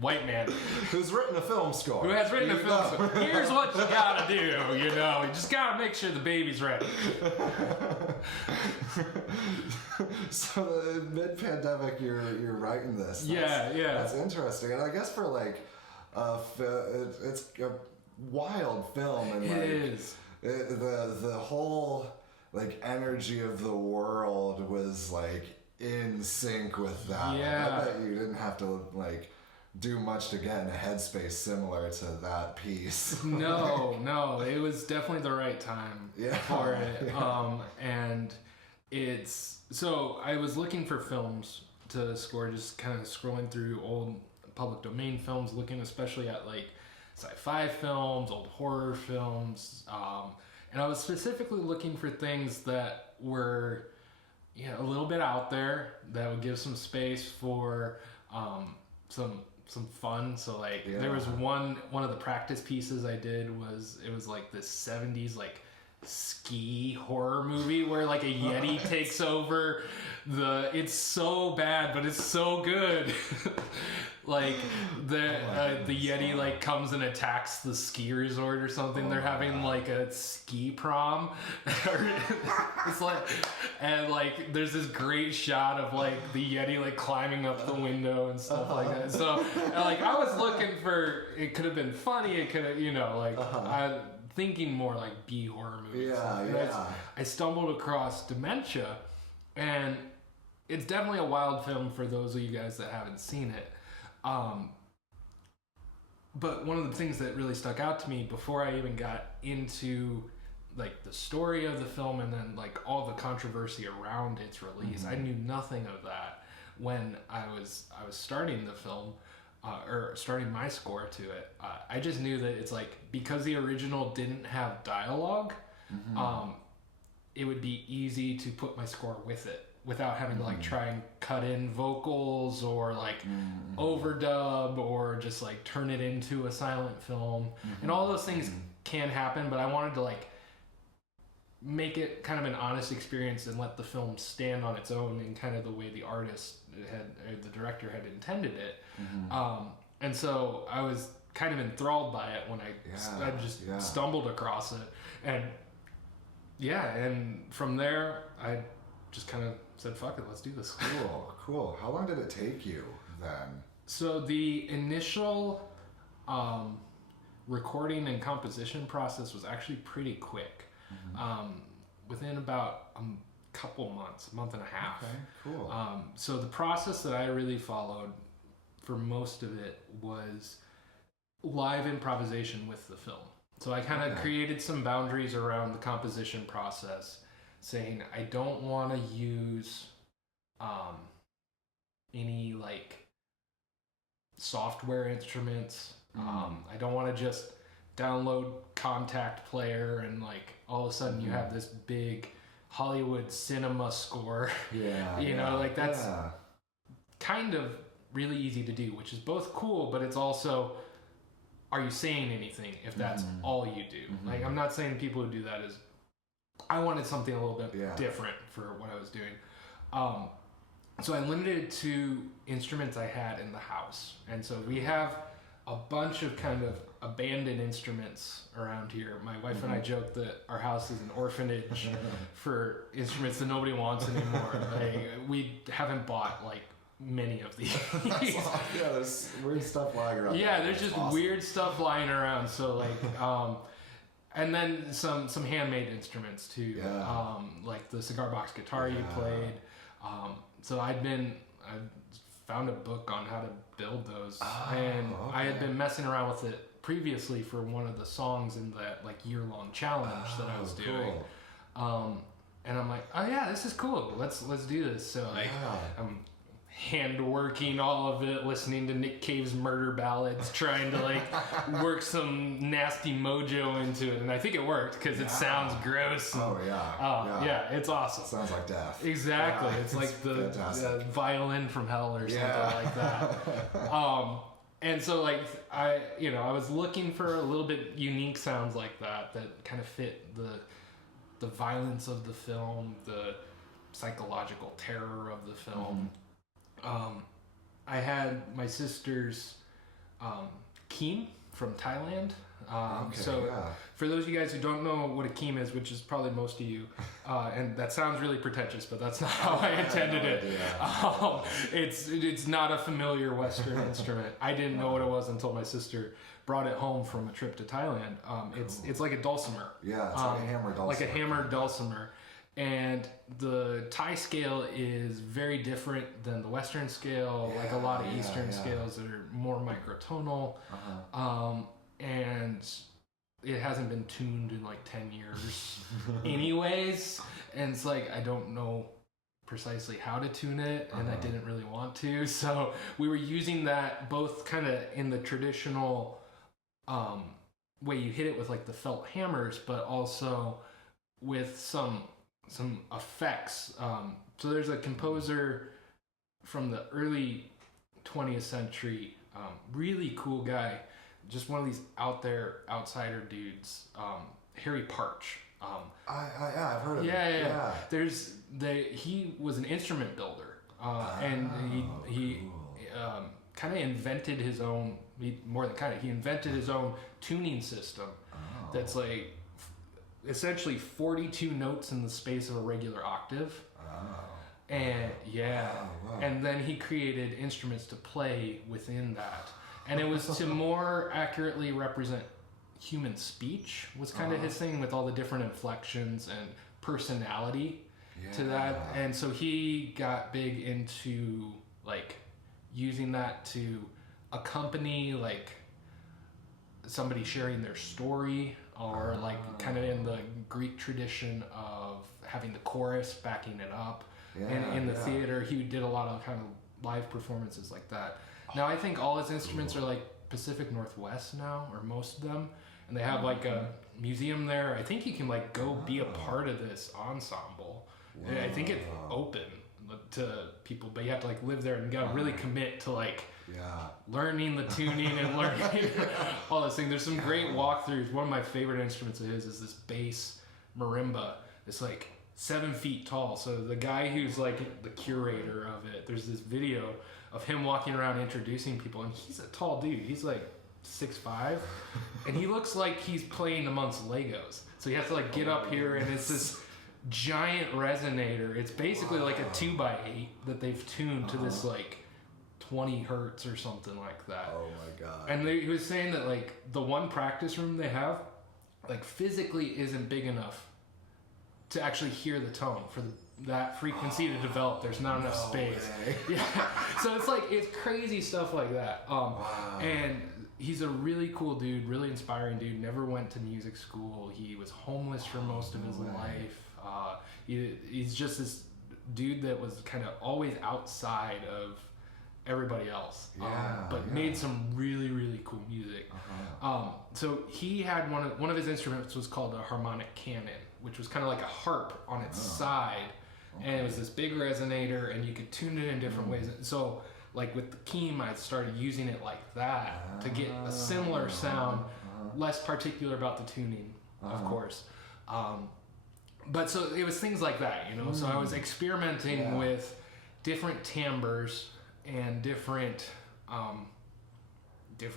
white man who's written a film score. who has written a film score. Here's what you gotta do, you know. You just gotta make sure the baby's ready. So mid-pandemic, you're writing this. Yeah. That's interesting, and I guess for like, it's a wild film, and It like is. the whole like energy of the world was like in sync with that. Yeah. Like, I bet you didn't have to like do much to get in a headspace similar to that piece. No, it was definitely the right time for it. Yeah. And it's so I was looking for films to score, just kind of scrolling through old public domain films, looking especially at like sci-fi films, old horror films, and I was specifically looking for things that were a little bit out there, that would give some space for some fun. So like there was one of the practice pieces I did was like this 70s like ski horror movie where like a Yeti takes over it's so bad but it's so good. Like the Yeti like comes and attacks the ski resort or something. They're having like a ski prom. It's like, and like there's this great shot of like the Yeti like climbing up the window and stuff like that. So like I was looking for, it could have been funny, it could have, like I'm thinking more like B horror movies. I stumbled across Dementia, and it's definitely a wild film for those of you guys that haven't seen it. But one of the things that really stuck out to me before I even got into like the story of the film and then like all the controversy around its release, I knew nothing of that when I was starting the film, or starting my score to it. I just knew that it's like, because the original didn't have dialogue, it would be easy to put my score with it without having to like try and cut in vocals or like overdub or just like turn it into a silent film. And all those things can happen, but I wanted to like make it kind of an honest experience and let the film stand on its own in kind of the way the artist the director had intended it. And so I was kind of enthralled by it when I just stumbled across it. And and from there I just kind of said, fuck it, let's do this. Cool. How long did it take you then? So the initial recording and composition process was actually pretty quick. Within about a couple months, a month and a half. Okay, cool. So the process that I really followed for most of it was live improvisation with the film. So I kind of created some boundaries around the composition process, saying I don't want to use any like software instruments. I don't want to just download Contact Player and like all of a sudden you have this big Hollywood cinema score. Like that's kind of really easy to do, which is both cool, but it's also, are you saying anything if that's all you do? Like, I'm not saying people who do that is, I wanted something a little bit different for what I was doing. So I limited it to instruments I had in the house. And so we have a bunch of kind of abandoned instruments around here. My wife and I joke that our house is an orphanage for instruments that nobody wants anymore. Like, we haven't bought like many of these. There's weird stuff lying around. There's just weird stuff lying around. So like, and then some handmade instruments too, like the cigar box guitar you played. So I found a book on how to build those, and I had been messing around with it previously for one of the songs in that like year-long challenge that I was doing. And I'm like, oh yeah, this is cool. Let's do this. So like, I'm hand working all of it, listening to Nick Cave's murder ballads, trying to like work some nasty mojo into it, and I think it worked because it sounds gross. And, it's awesome. Sounds like death. Exactly. It's like the violin from hell or something like that. And so like I was looking for a little bit unique sounds like that kind of fit the violence of the film, the psychological terror of the film. I had my sister's Keem from Thailand. For those of you guys who don't know what a keem is, which is probably most of you, and that sounds really pretentious, but that's not how I intended it. It's not a familiar Western instrument. I didn't know what it was until my sister brought it home from a trip to Thailand. It's like a dulcimer. Yeah, it's like a hammered dulcimer. Like a hammered dulcimer. And the Thai scale is very different than the Western scale, like a lot of Eastern scales that are more microtonal. And it hasn't been tuned in like 10 years anyways. And it's like, I don't know precisely how to tune it, and I didn't really want to. So we were using that both kind of in the traditional way you hit it with like the felt hammers, but also with some effects. So there's a composer from the early 20th century, really cool guy, just one of these outsider dudes, Harry Parch. I've heard of him. Yeah. He was an instrument builder, and he kind of invented his own. He invented his own tuning system. That's like essentially 42 notes in the space of a regular octave. And and then he created instruments to play within that. And it was to more accurately represent human speech was kind of his thing, with all the different inflections and personality to that. And so he got big into like using that to accompany like somebody sharing their story, or like kind of in the Greek tradition of having the chorus backing it up. And in the theater, he did a lot of kind of live performances like that. Now I think all his instruments are like Pacific Northwest now, or most of them, and they have like a museum there. I think you can like go be a part of this ensemble. And I think it's open to people, but you have to like live there and you gotta really commit to like learning the tuning and learning all this thing. There's some great walkthroughs. One of my favorite instruments of his is this bass marimba. It's like 7 feet tall. So the guy who's like the curator of it, there's this video of him walking around introducing people, and he's a tall dude. He's like 6'5", and he looks like he's playing amongst Legos. So you have to like get up here, and it's this giant resonator. It's basically like a 2x8 that they've tuned to this like 20 hertz or something like that. Oh my god. And he was saying that like the one practice room they have, like physically isn't big enough to actually hear the tone for that frequency to develop. There's not enough space. Yeah. So it's like, it's crazy stuff like that. And he's a really cool dude, really inspiring dude. Never went to music school. He was homeless for most of his life. He's just this dude that was kind of always outside of everybody else, but made some really, really cool music. So he had one of his instruments was called a harmonic cannon, which was kind of like a harp on its side. And it was this big resonator, and you could tune it in different ways. So like with the keem, I started using it like that to get a similar sound, less particular about the tuning, of course. But so it was things like that, you know. So I was experimenting with different timbres and different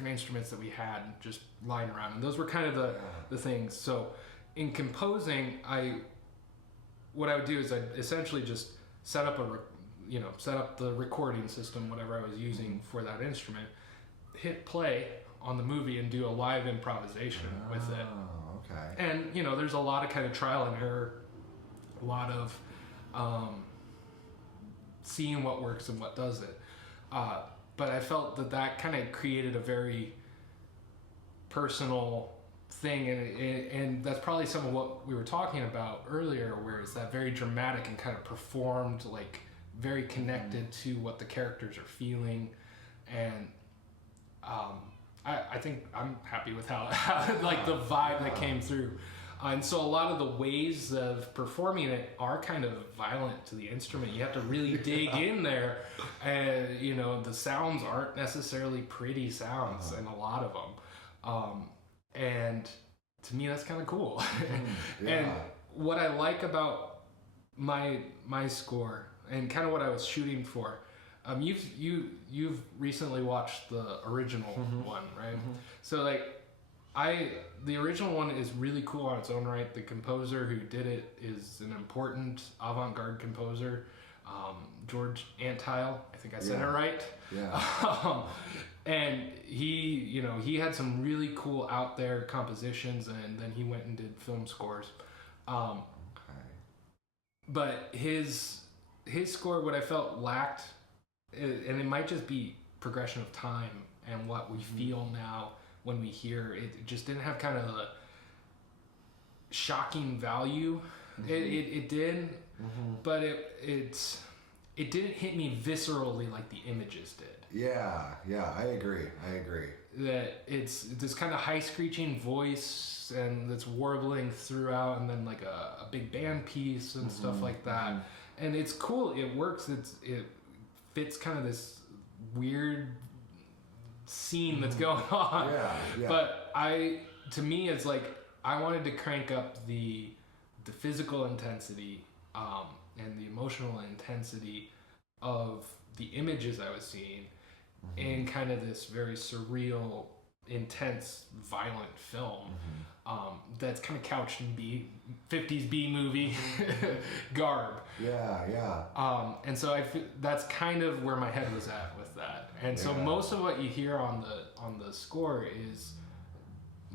instruments that we had just lying around, and those were kind of the things. So in composing, what I would do is I'd essentially just set up the recording system, whatever I was using for that instrument, hit play on the movie, and do a live improvisation with it. Okay. And there's a lot of kind of trial and error, a lot of seeing what works and what doesn't. But I felt that kind of created a very personal thing, and that's probably some of what we were talking about earlier, where it's that very dramatic and kind of performed, like very connected to what the characters are feeling. And I think I'm happy with how like the vibe that came through. And so a lot of the ways of performing it are kind of violent to the instrument. You have to really dig in there, and the sounds aren't necessarily pretty sounds, and a lot of them. And to me, that's kind of cool. And what I like about my score, and kind of what I was shooting for, You've recently watched the original one, right? So like the original one is really cool on its own right. The composer who did it is an important avant-garde composer, George Antile. I think I said it right. Yeah. And he had some really cool out there compositions, and then he went and did film scores. But his score, what I felt lacked, and it might just be progression of time and what we feel now when we hear it, it just didn't have kind of a shocking value. It did, but it didn't hit me viscerally like the images did. Yeah, I agree. That it's this kind of high screeching voice and that's warbling throughout, and then like a big band piece and stuff like that. And it's cool. It works. It fits kind of this weird scene that's going on. Yeah. But to me, it's like I wanted to crank up the physical intensity and the emotional intensity of the images I was seeing in kind of this very surreal, intense, violent film that's kind of couched in 50s B movie garb. Yeah. And so that's kind of where my head was at with that. And so most of what you hear on the score is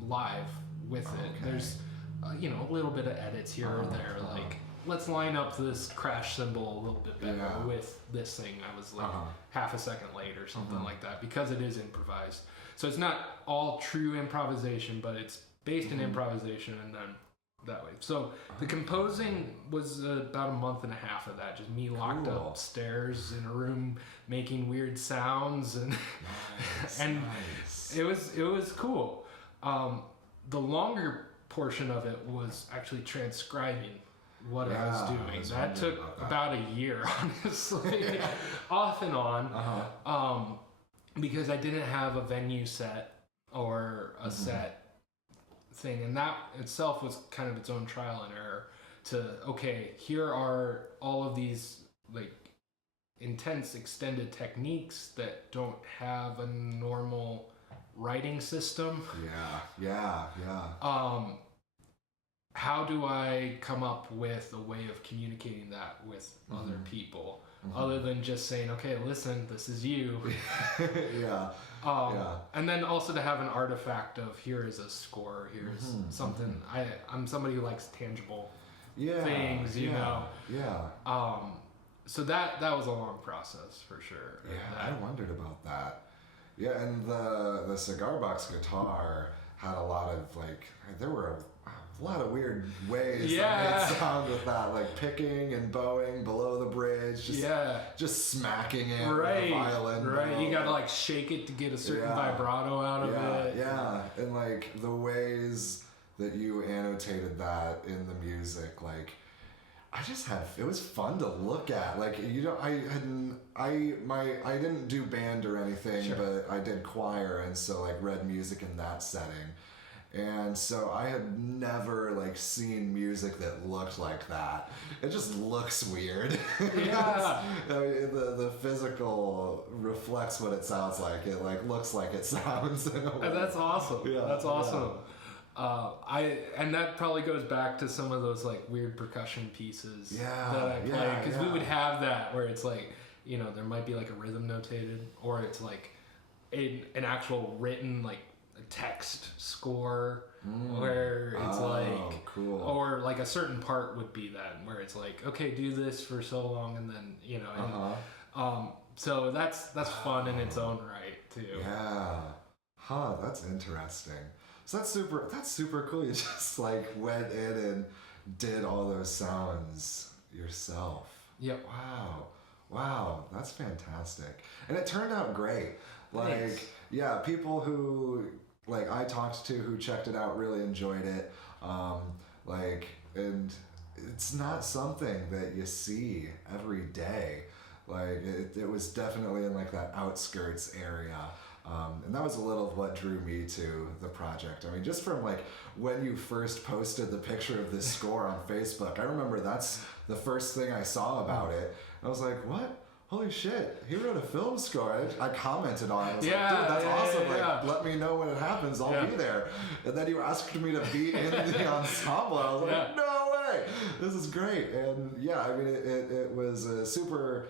live with it. There's a little bit of edits here or there, like let's line up this crash cymbal a little bit better with this thing. I was like half a second late or something like that, because it is improvised. So it's not all true improvisation, but it's based in improvisation and then that way. So the composing was about a month and a half of that, just me locked upstairs in a room making weird sounds, and it was cool. The longer portion of it was actually transcribing what I was doing. That took about a year, honestly, off and on, because I didn't have a venue set or a set thing, and that itself was kind of its own trial and error. Here are all of these like intense extended techniques that don't have a normal writing system. Yeah. How do I come up with a way of communicating that with other people, other than just saying, okay, listen, this is you. And then also to have an artifact of, here is a score, here's something. I'm somebody who likes tangible things, you know. So that was a long process for sure. I wondered about that. Yeah, and the cigar box guitar had a lot of there were a lot of weird ways that made sound with that, like picking and bowing below the bridge, just smacking it with the violin. Right, you gotta shake it to get a certain vibrato out of it. Yeah, and the ways that you annotated that in the music, it was fun to look at. I didn't do band or anything, but I did choir, and so read music in that setting. And so I had never seen music that looked like that. It just looks weird. Yeah. The physical reflects what it sounds like. It looks like it sounds in a way. That's awesome. Yeah. That's awesome. And that probably goes back to some of those weird percussion pieces that I play, because we would have that where it's there might be a rhythm notated, or it's an actual written text score where it's cool. Or a certain part would be that where it's okay, do this for so long, and then so that's fun in its own right too. That's interesting. So that's super cool. You just went in and did all those sounds yourself. Yep. Wow, that's fantastic. And it turned out great. Thanks. People who I talked to who checked it out really enjoyed it. And it's not something that you see every day. It was definitely in that outskirts area. And that was a little of what drew me to the project. I mean, just from when you first posted the picture of this score on Facebook, I remember that's the first thing I saw about it. I was like, holy shit, he wrote a film score. I commented on it. I was Yeah, like, dude, that's awesome. yeah. Like, let me know when it happens. I'll be there. And then you asked me to be in the ensemble. I was like, no way. This is great. And yeah, I mean, it was a super,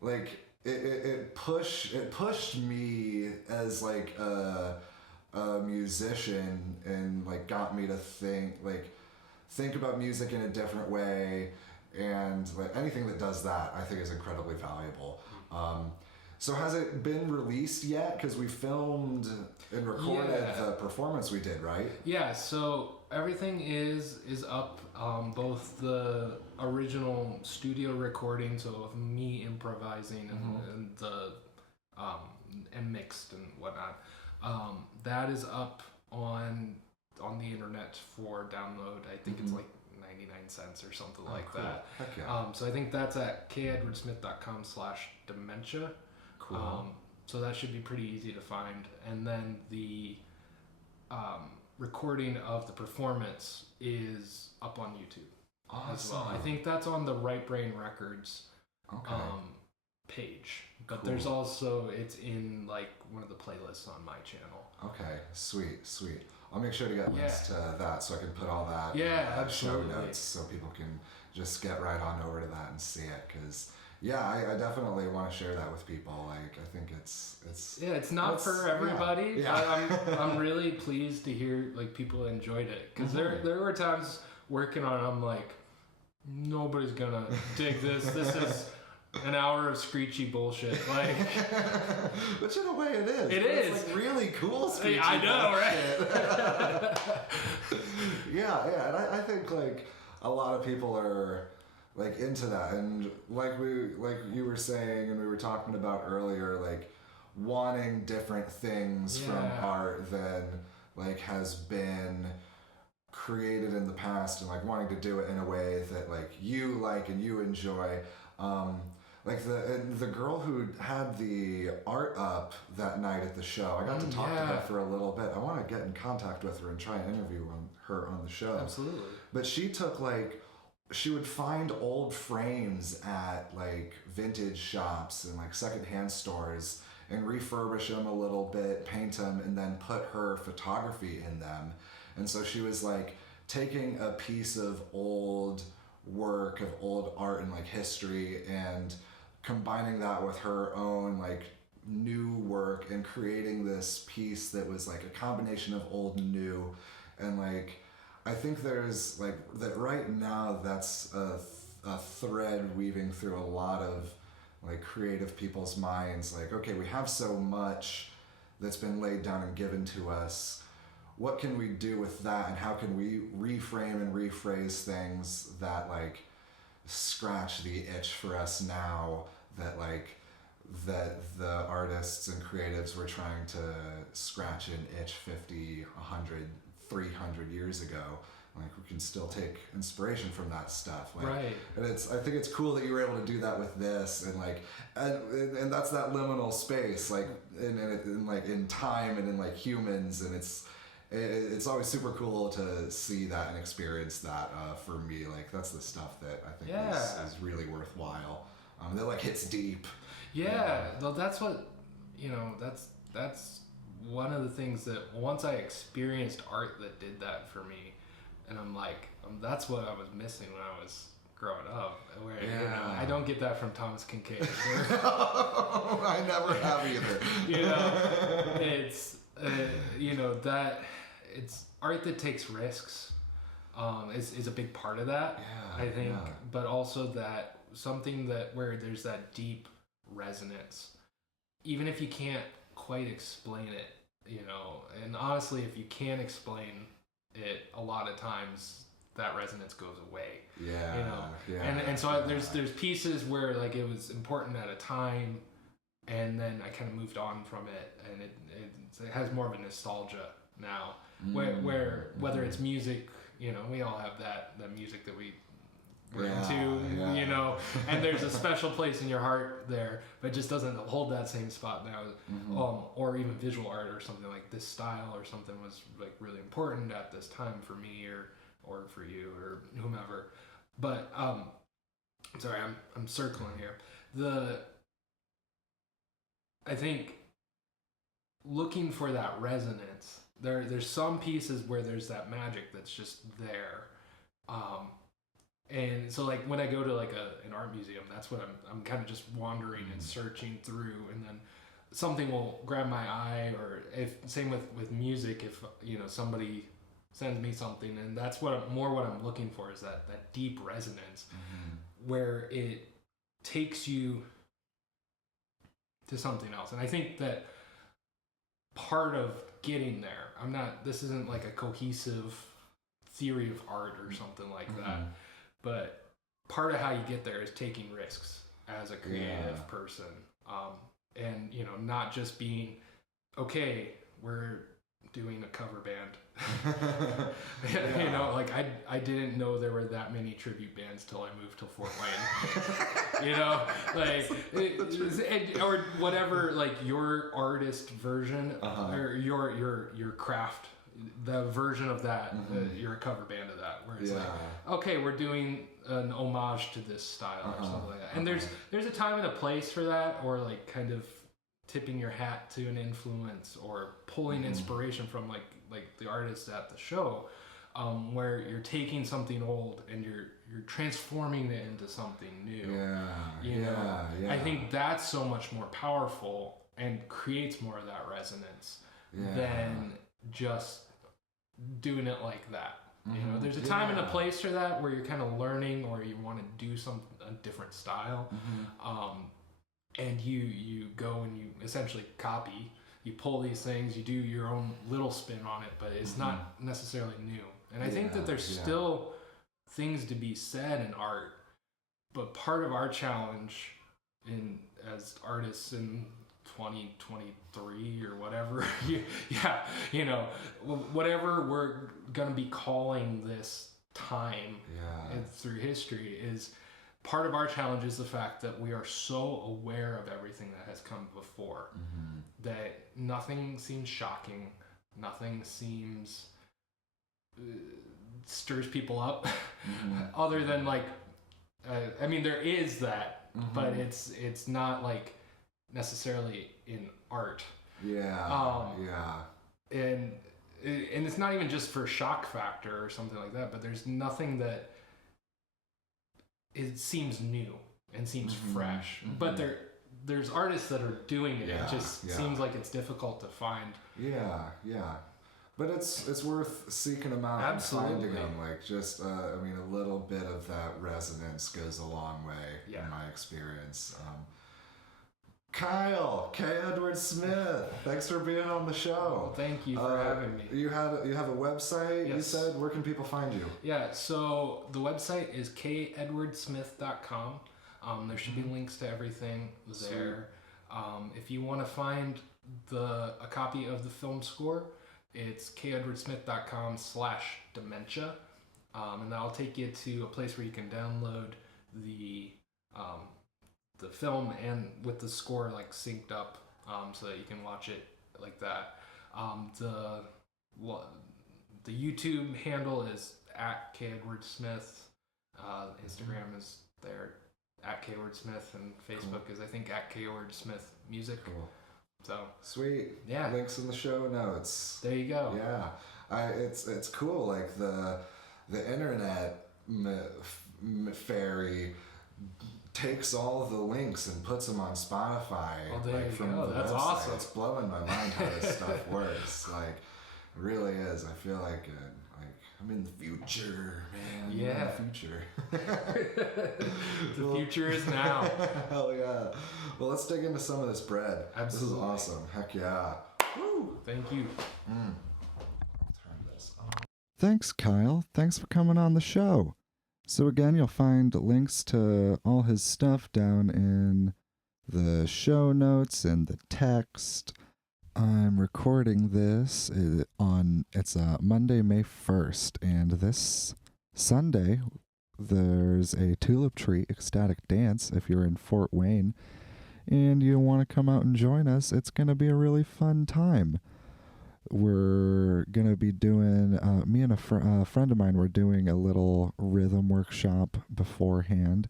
like, it pushed me as like a musician, and like got me to think about music in a different way, and like anything that does that I think is incredibly valuable. So has it been released yet? Because we filmed and recorded the performance we did, right? Yeah, so everything is up. Both the original studio recording, so of me improvising and the and mixed and whatnot, that is up on the internet for download. I think it's like 99 cents or something like cool. that. Heck yeah. So I think that's at kedwardsmith.com/dementia. Cool. So that should be pretty easy to find. And then the recording of the performance is up on YouTube as well. I think that's on the Right Brain Records page. But there's also, it's in like one of the playlists on my channel. Okay, sweet. I'll make sure to get links to that so I can put all that in show notes so people can just get right on over to that and see it. Because I definitely want to share that with people. Like, I think it's not for everybody. Yeah. I'm really pleased to hear like people enjoyed it, because there were times working on it, I'm like, nobody's gonna dig this. This is an hour of screechy bullshit, like. Which in a way it is. It's like really cool screechy. I know, right? yeah, and I think like a lot of people are like into that, and like you were saying, and we were talking about earlier, like wanting different things from art than like has been created in the past, and like wanting to do it in a way that like you like and you enjoy. Like the girl who had the art up that night at the show, I got to talk to her for a little bit. I want to get in contact with her and try and interview her on the show. Absolutely. But she would find old frames at like vintage shops and like secondhand stores and refurbish them a little bit, paint them, and then put her photography in them. And so she was like taking a piece of old work, of old art and like history, and combining that with her own like new work and creating this piece that was like a combination of old and new. And like I think there's like that right now, that's a thread weaving through a lot of like creative people's minds. Like, okay, we have so much that's been laid down and given to us. What can we do with that, and how can we reframe and rephrase things that like scratch the itch for us now, that like that the artists and creatives were trying to scratch an itch 50, 100, 300 years ago. Like, we can still take inspiration from that stuff. Like, right. And I think it's cool that you were able to do that with this, and like, and that's that liminal space, like in like in time and in like humans, and it's always super cool to see that and experience that. For me, like, that's the stuff that I think is really worthwhile. That like hits deep. Yeah, well, that's what, that's one of the things that once I experienced art that did that for me, and I'm like, that's what I was missing when I was growing up. Where I don't get that from Thomas Kincaid. I never have either. It's that it's art that takes risks. Is a big part of that. I think, but also that something that where there's that deep resonance, even if you can't quite explain it, and honestly, if you can't explain it, a lot of times that resonance goes away. And so there's pieces where like it was important at a time, and then I kind of moved on from it, and it has more of a nostalgia now, where whether it's music, we all have that music that we're into, and there's a special place in your heart there, but it just doesn't hold that same spot now. Or even visual art or something like this style or something was like really important at this time for me or for you or whomever. But sorry, I'm circling here. I think looking for that resonance. There's some pieces where there's that magic that's just there. And so like when I go to like an art museum, that's what I'm kind of just wandering and searching through, and then something will grab my eye, or if same with music, if somebody sends me something, and that's what I'm looking for, is that deep resonance where it takes you to something else. And I think that part of getting there, this isn't like a cohesive theory of art or something like that, but part of how you get there is taking risks as a creative person, and not just being, okay, we're doing a cover band. Like I didn't know there were that many tribute bands till I moved to Fort Wayne. Or whatever, like your artist version, or your craft, the version of that, you're a cover band of that, where it's like, okay, we're doing an homage to this style or something like that. And there's a time and a place for that, or like kind of tipping your hat to an influence, or pulling inspiration from like the artists at the show, where you're taking something old and you're transforming it into something new. I think that's so much more powerful and creates more of that resonance than just doing it like that. There's a time and a place for that, where you're kind of learning, or you want to do a different style, and you go and you essentially copy. You pull these things, you do your own little spin on it, but it's not necessarily new. And I think that there's still things to be said in art, but part of our challenge as artists in 2023 or whatever, whatever we're gonna be calling this time through history, is part of our challenge is the fact that we are so aware of everything that has come before, that nothing seems shocking, nothing seems stirs people up, other than like, there is that, but it's not like necessarily in art. And it's not even just for shock factor or something like that, but there's nothing that it seems new and seems fresh. But there's artists that are doing it. It just seems like it's difficult to find. But it's worth seeking them out. Absolutely. And finding them. Like just, a little bit of that resonance goes a long way in my experience. Kyle, K. Edward Smith, thanks for being on the show. Well, thank you for having me. You have a website, yes. You said? Where can people find you? Yeah, so the website is kedwardsmith.com. There should be links to everything there. If you want to find a copy of the film score, it's kedwardsmith.com/dementia. And that'll take you to a place where you can download the film and with the score like synced up, so that you can watch it like that. The YouTube handle is @KEdwardSmith. Instagram is there @KEdwardSmith, and Facebook is, I think, @KEdwardSmithMusic. Cool. So sweet. Yeah. Links in the show notes. There you go. Yeah. It's cool. Like the internet fairy takes all the links and puts them on Spotify. Oh, there you from go. the That's website. awesome. It's blowing my mind how this stuff works. Like, it really is. I feel like I'm in the future, man. Yeah. I'm in the future. The future is now. Hell yeah. Well, let's dig into some of this bread. Absolutely. This is awesome. Heck yeah. Woo. Thank you. Turn this on. Thanks, Kyle. Thanks for coming on the show. So again, you'll find links to all his stuff down in the show notes and the text. I'm recording this on Monday, May 1st, and this Sunday there's a tulip tree ecstatic dance if you're in Fort Wayne and you want to come out and join us. It's going to be a really fun time. We're going to be doing, me and a friend of mine, we're doing a little rhythm workshop beforehand,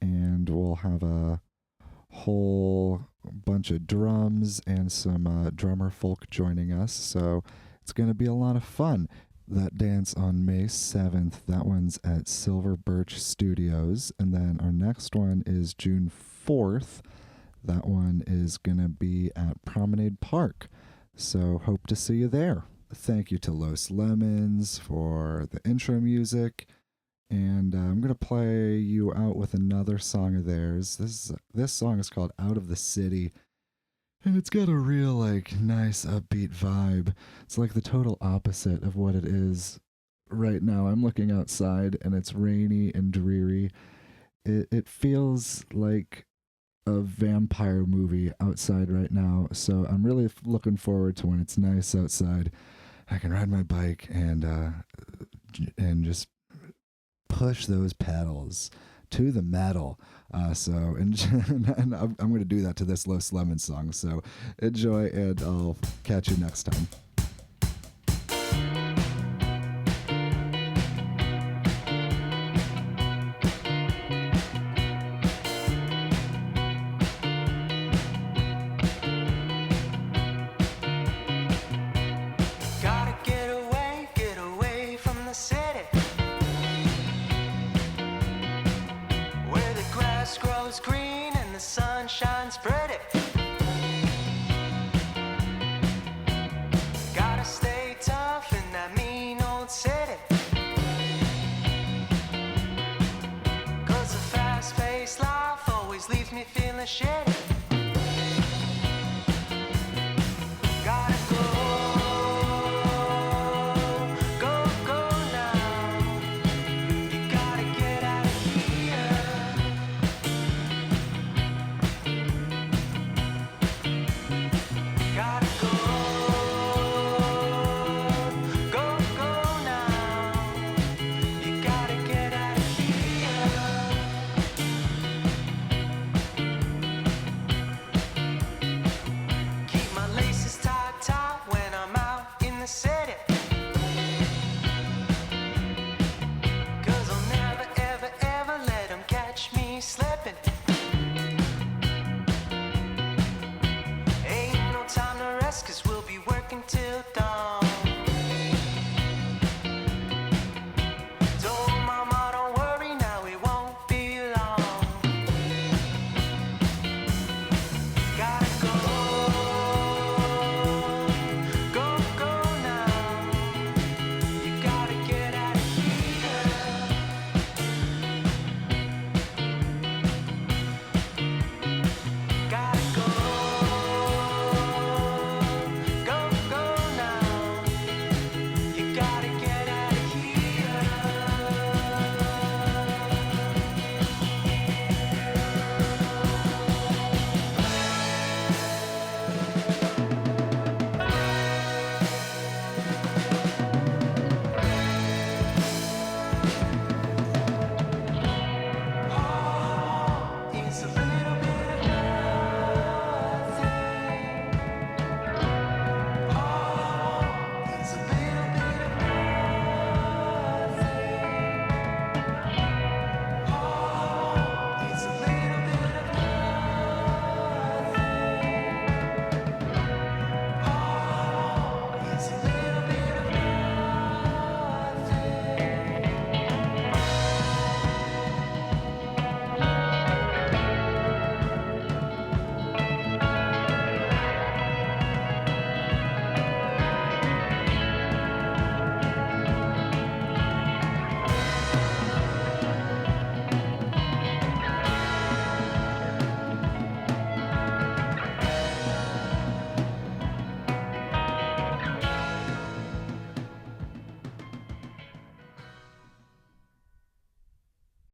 and we'll have whole bunch of drums and some drummer folk joining us. So it's going to be a lot of fun. That dance on May 7th, that one's at Silver Birch Studios. And then our next one is June 4th. That one is going to be at Promenade Park. So hope to see you there. Thank you to Los Lemons for the intro music. And I'm going to play you out with another song of theirs. This song is called Out of the City. And it's got a real, nice upbeat vibe. It's like the total opposite of what it is right now. I'm looking outside and it's rainy and dreary. It feels like a vampire movie outside right now. So I'm really looking forward to when it's nice outside. I can ride my bike and just push those pedals to the metal. And I'm going to do that to this Los Lemon song. So enjoy, and I'll catch you next time. Gotta get away from the city, where the grass grows green and the sun shines pretty. Gotta stay tough in that mean old city, 'cause the fast-paced life always leaves me feeling shitty.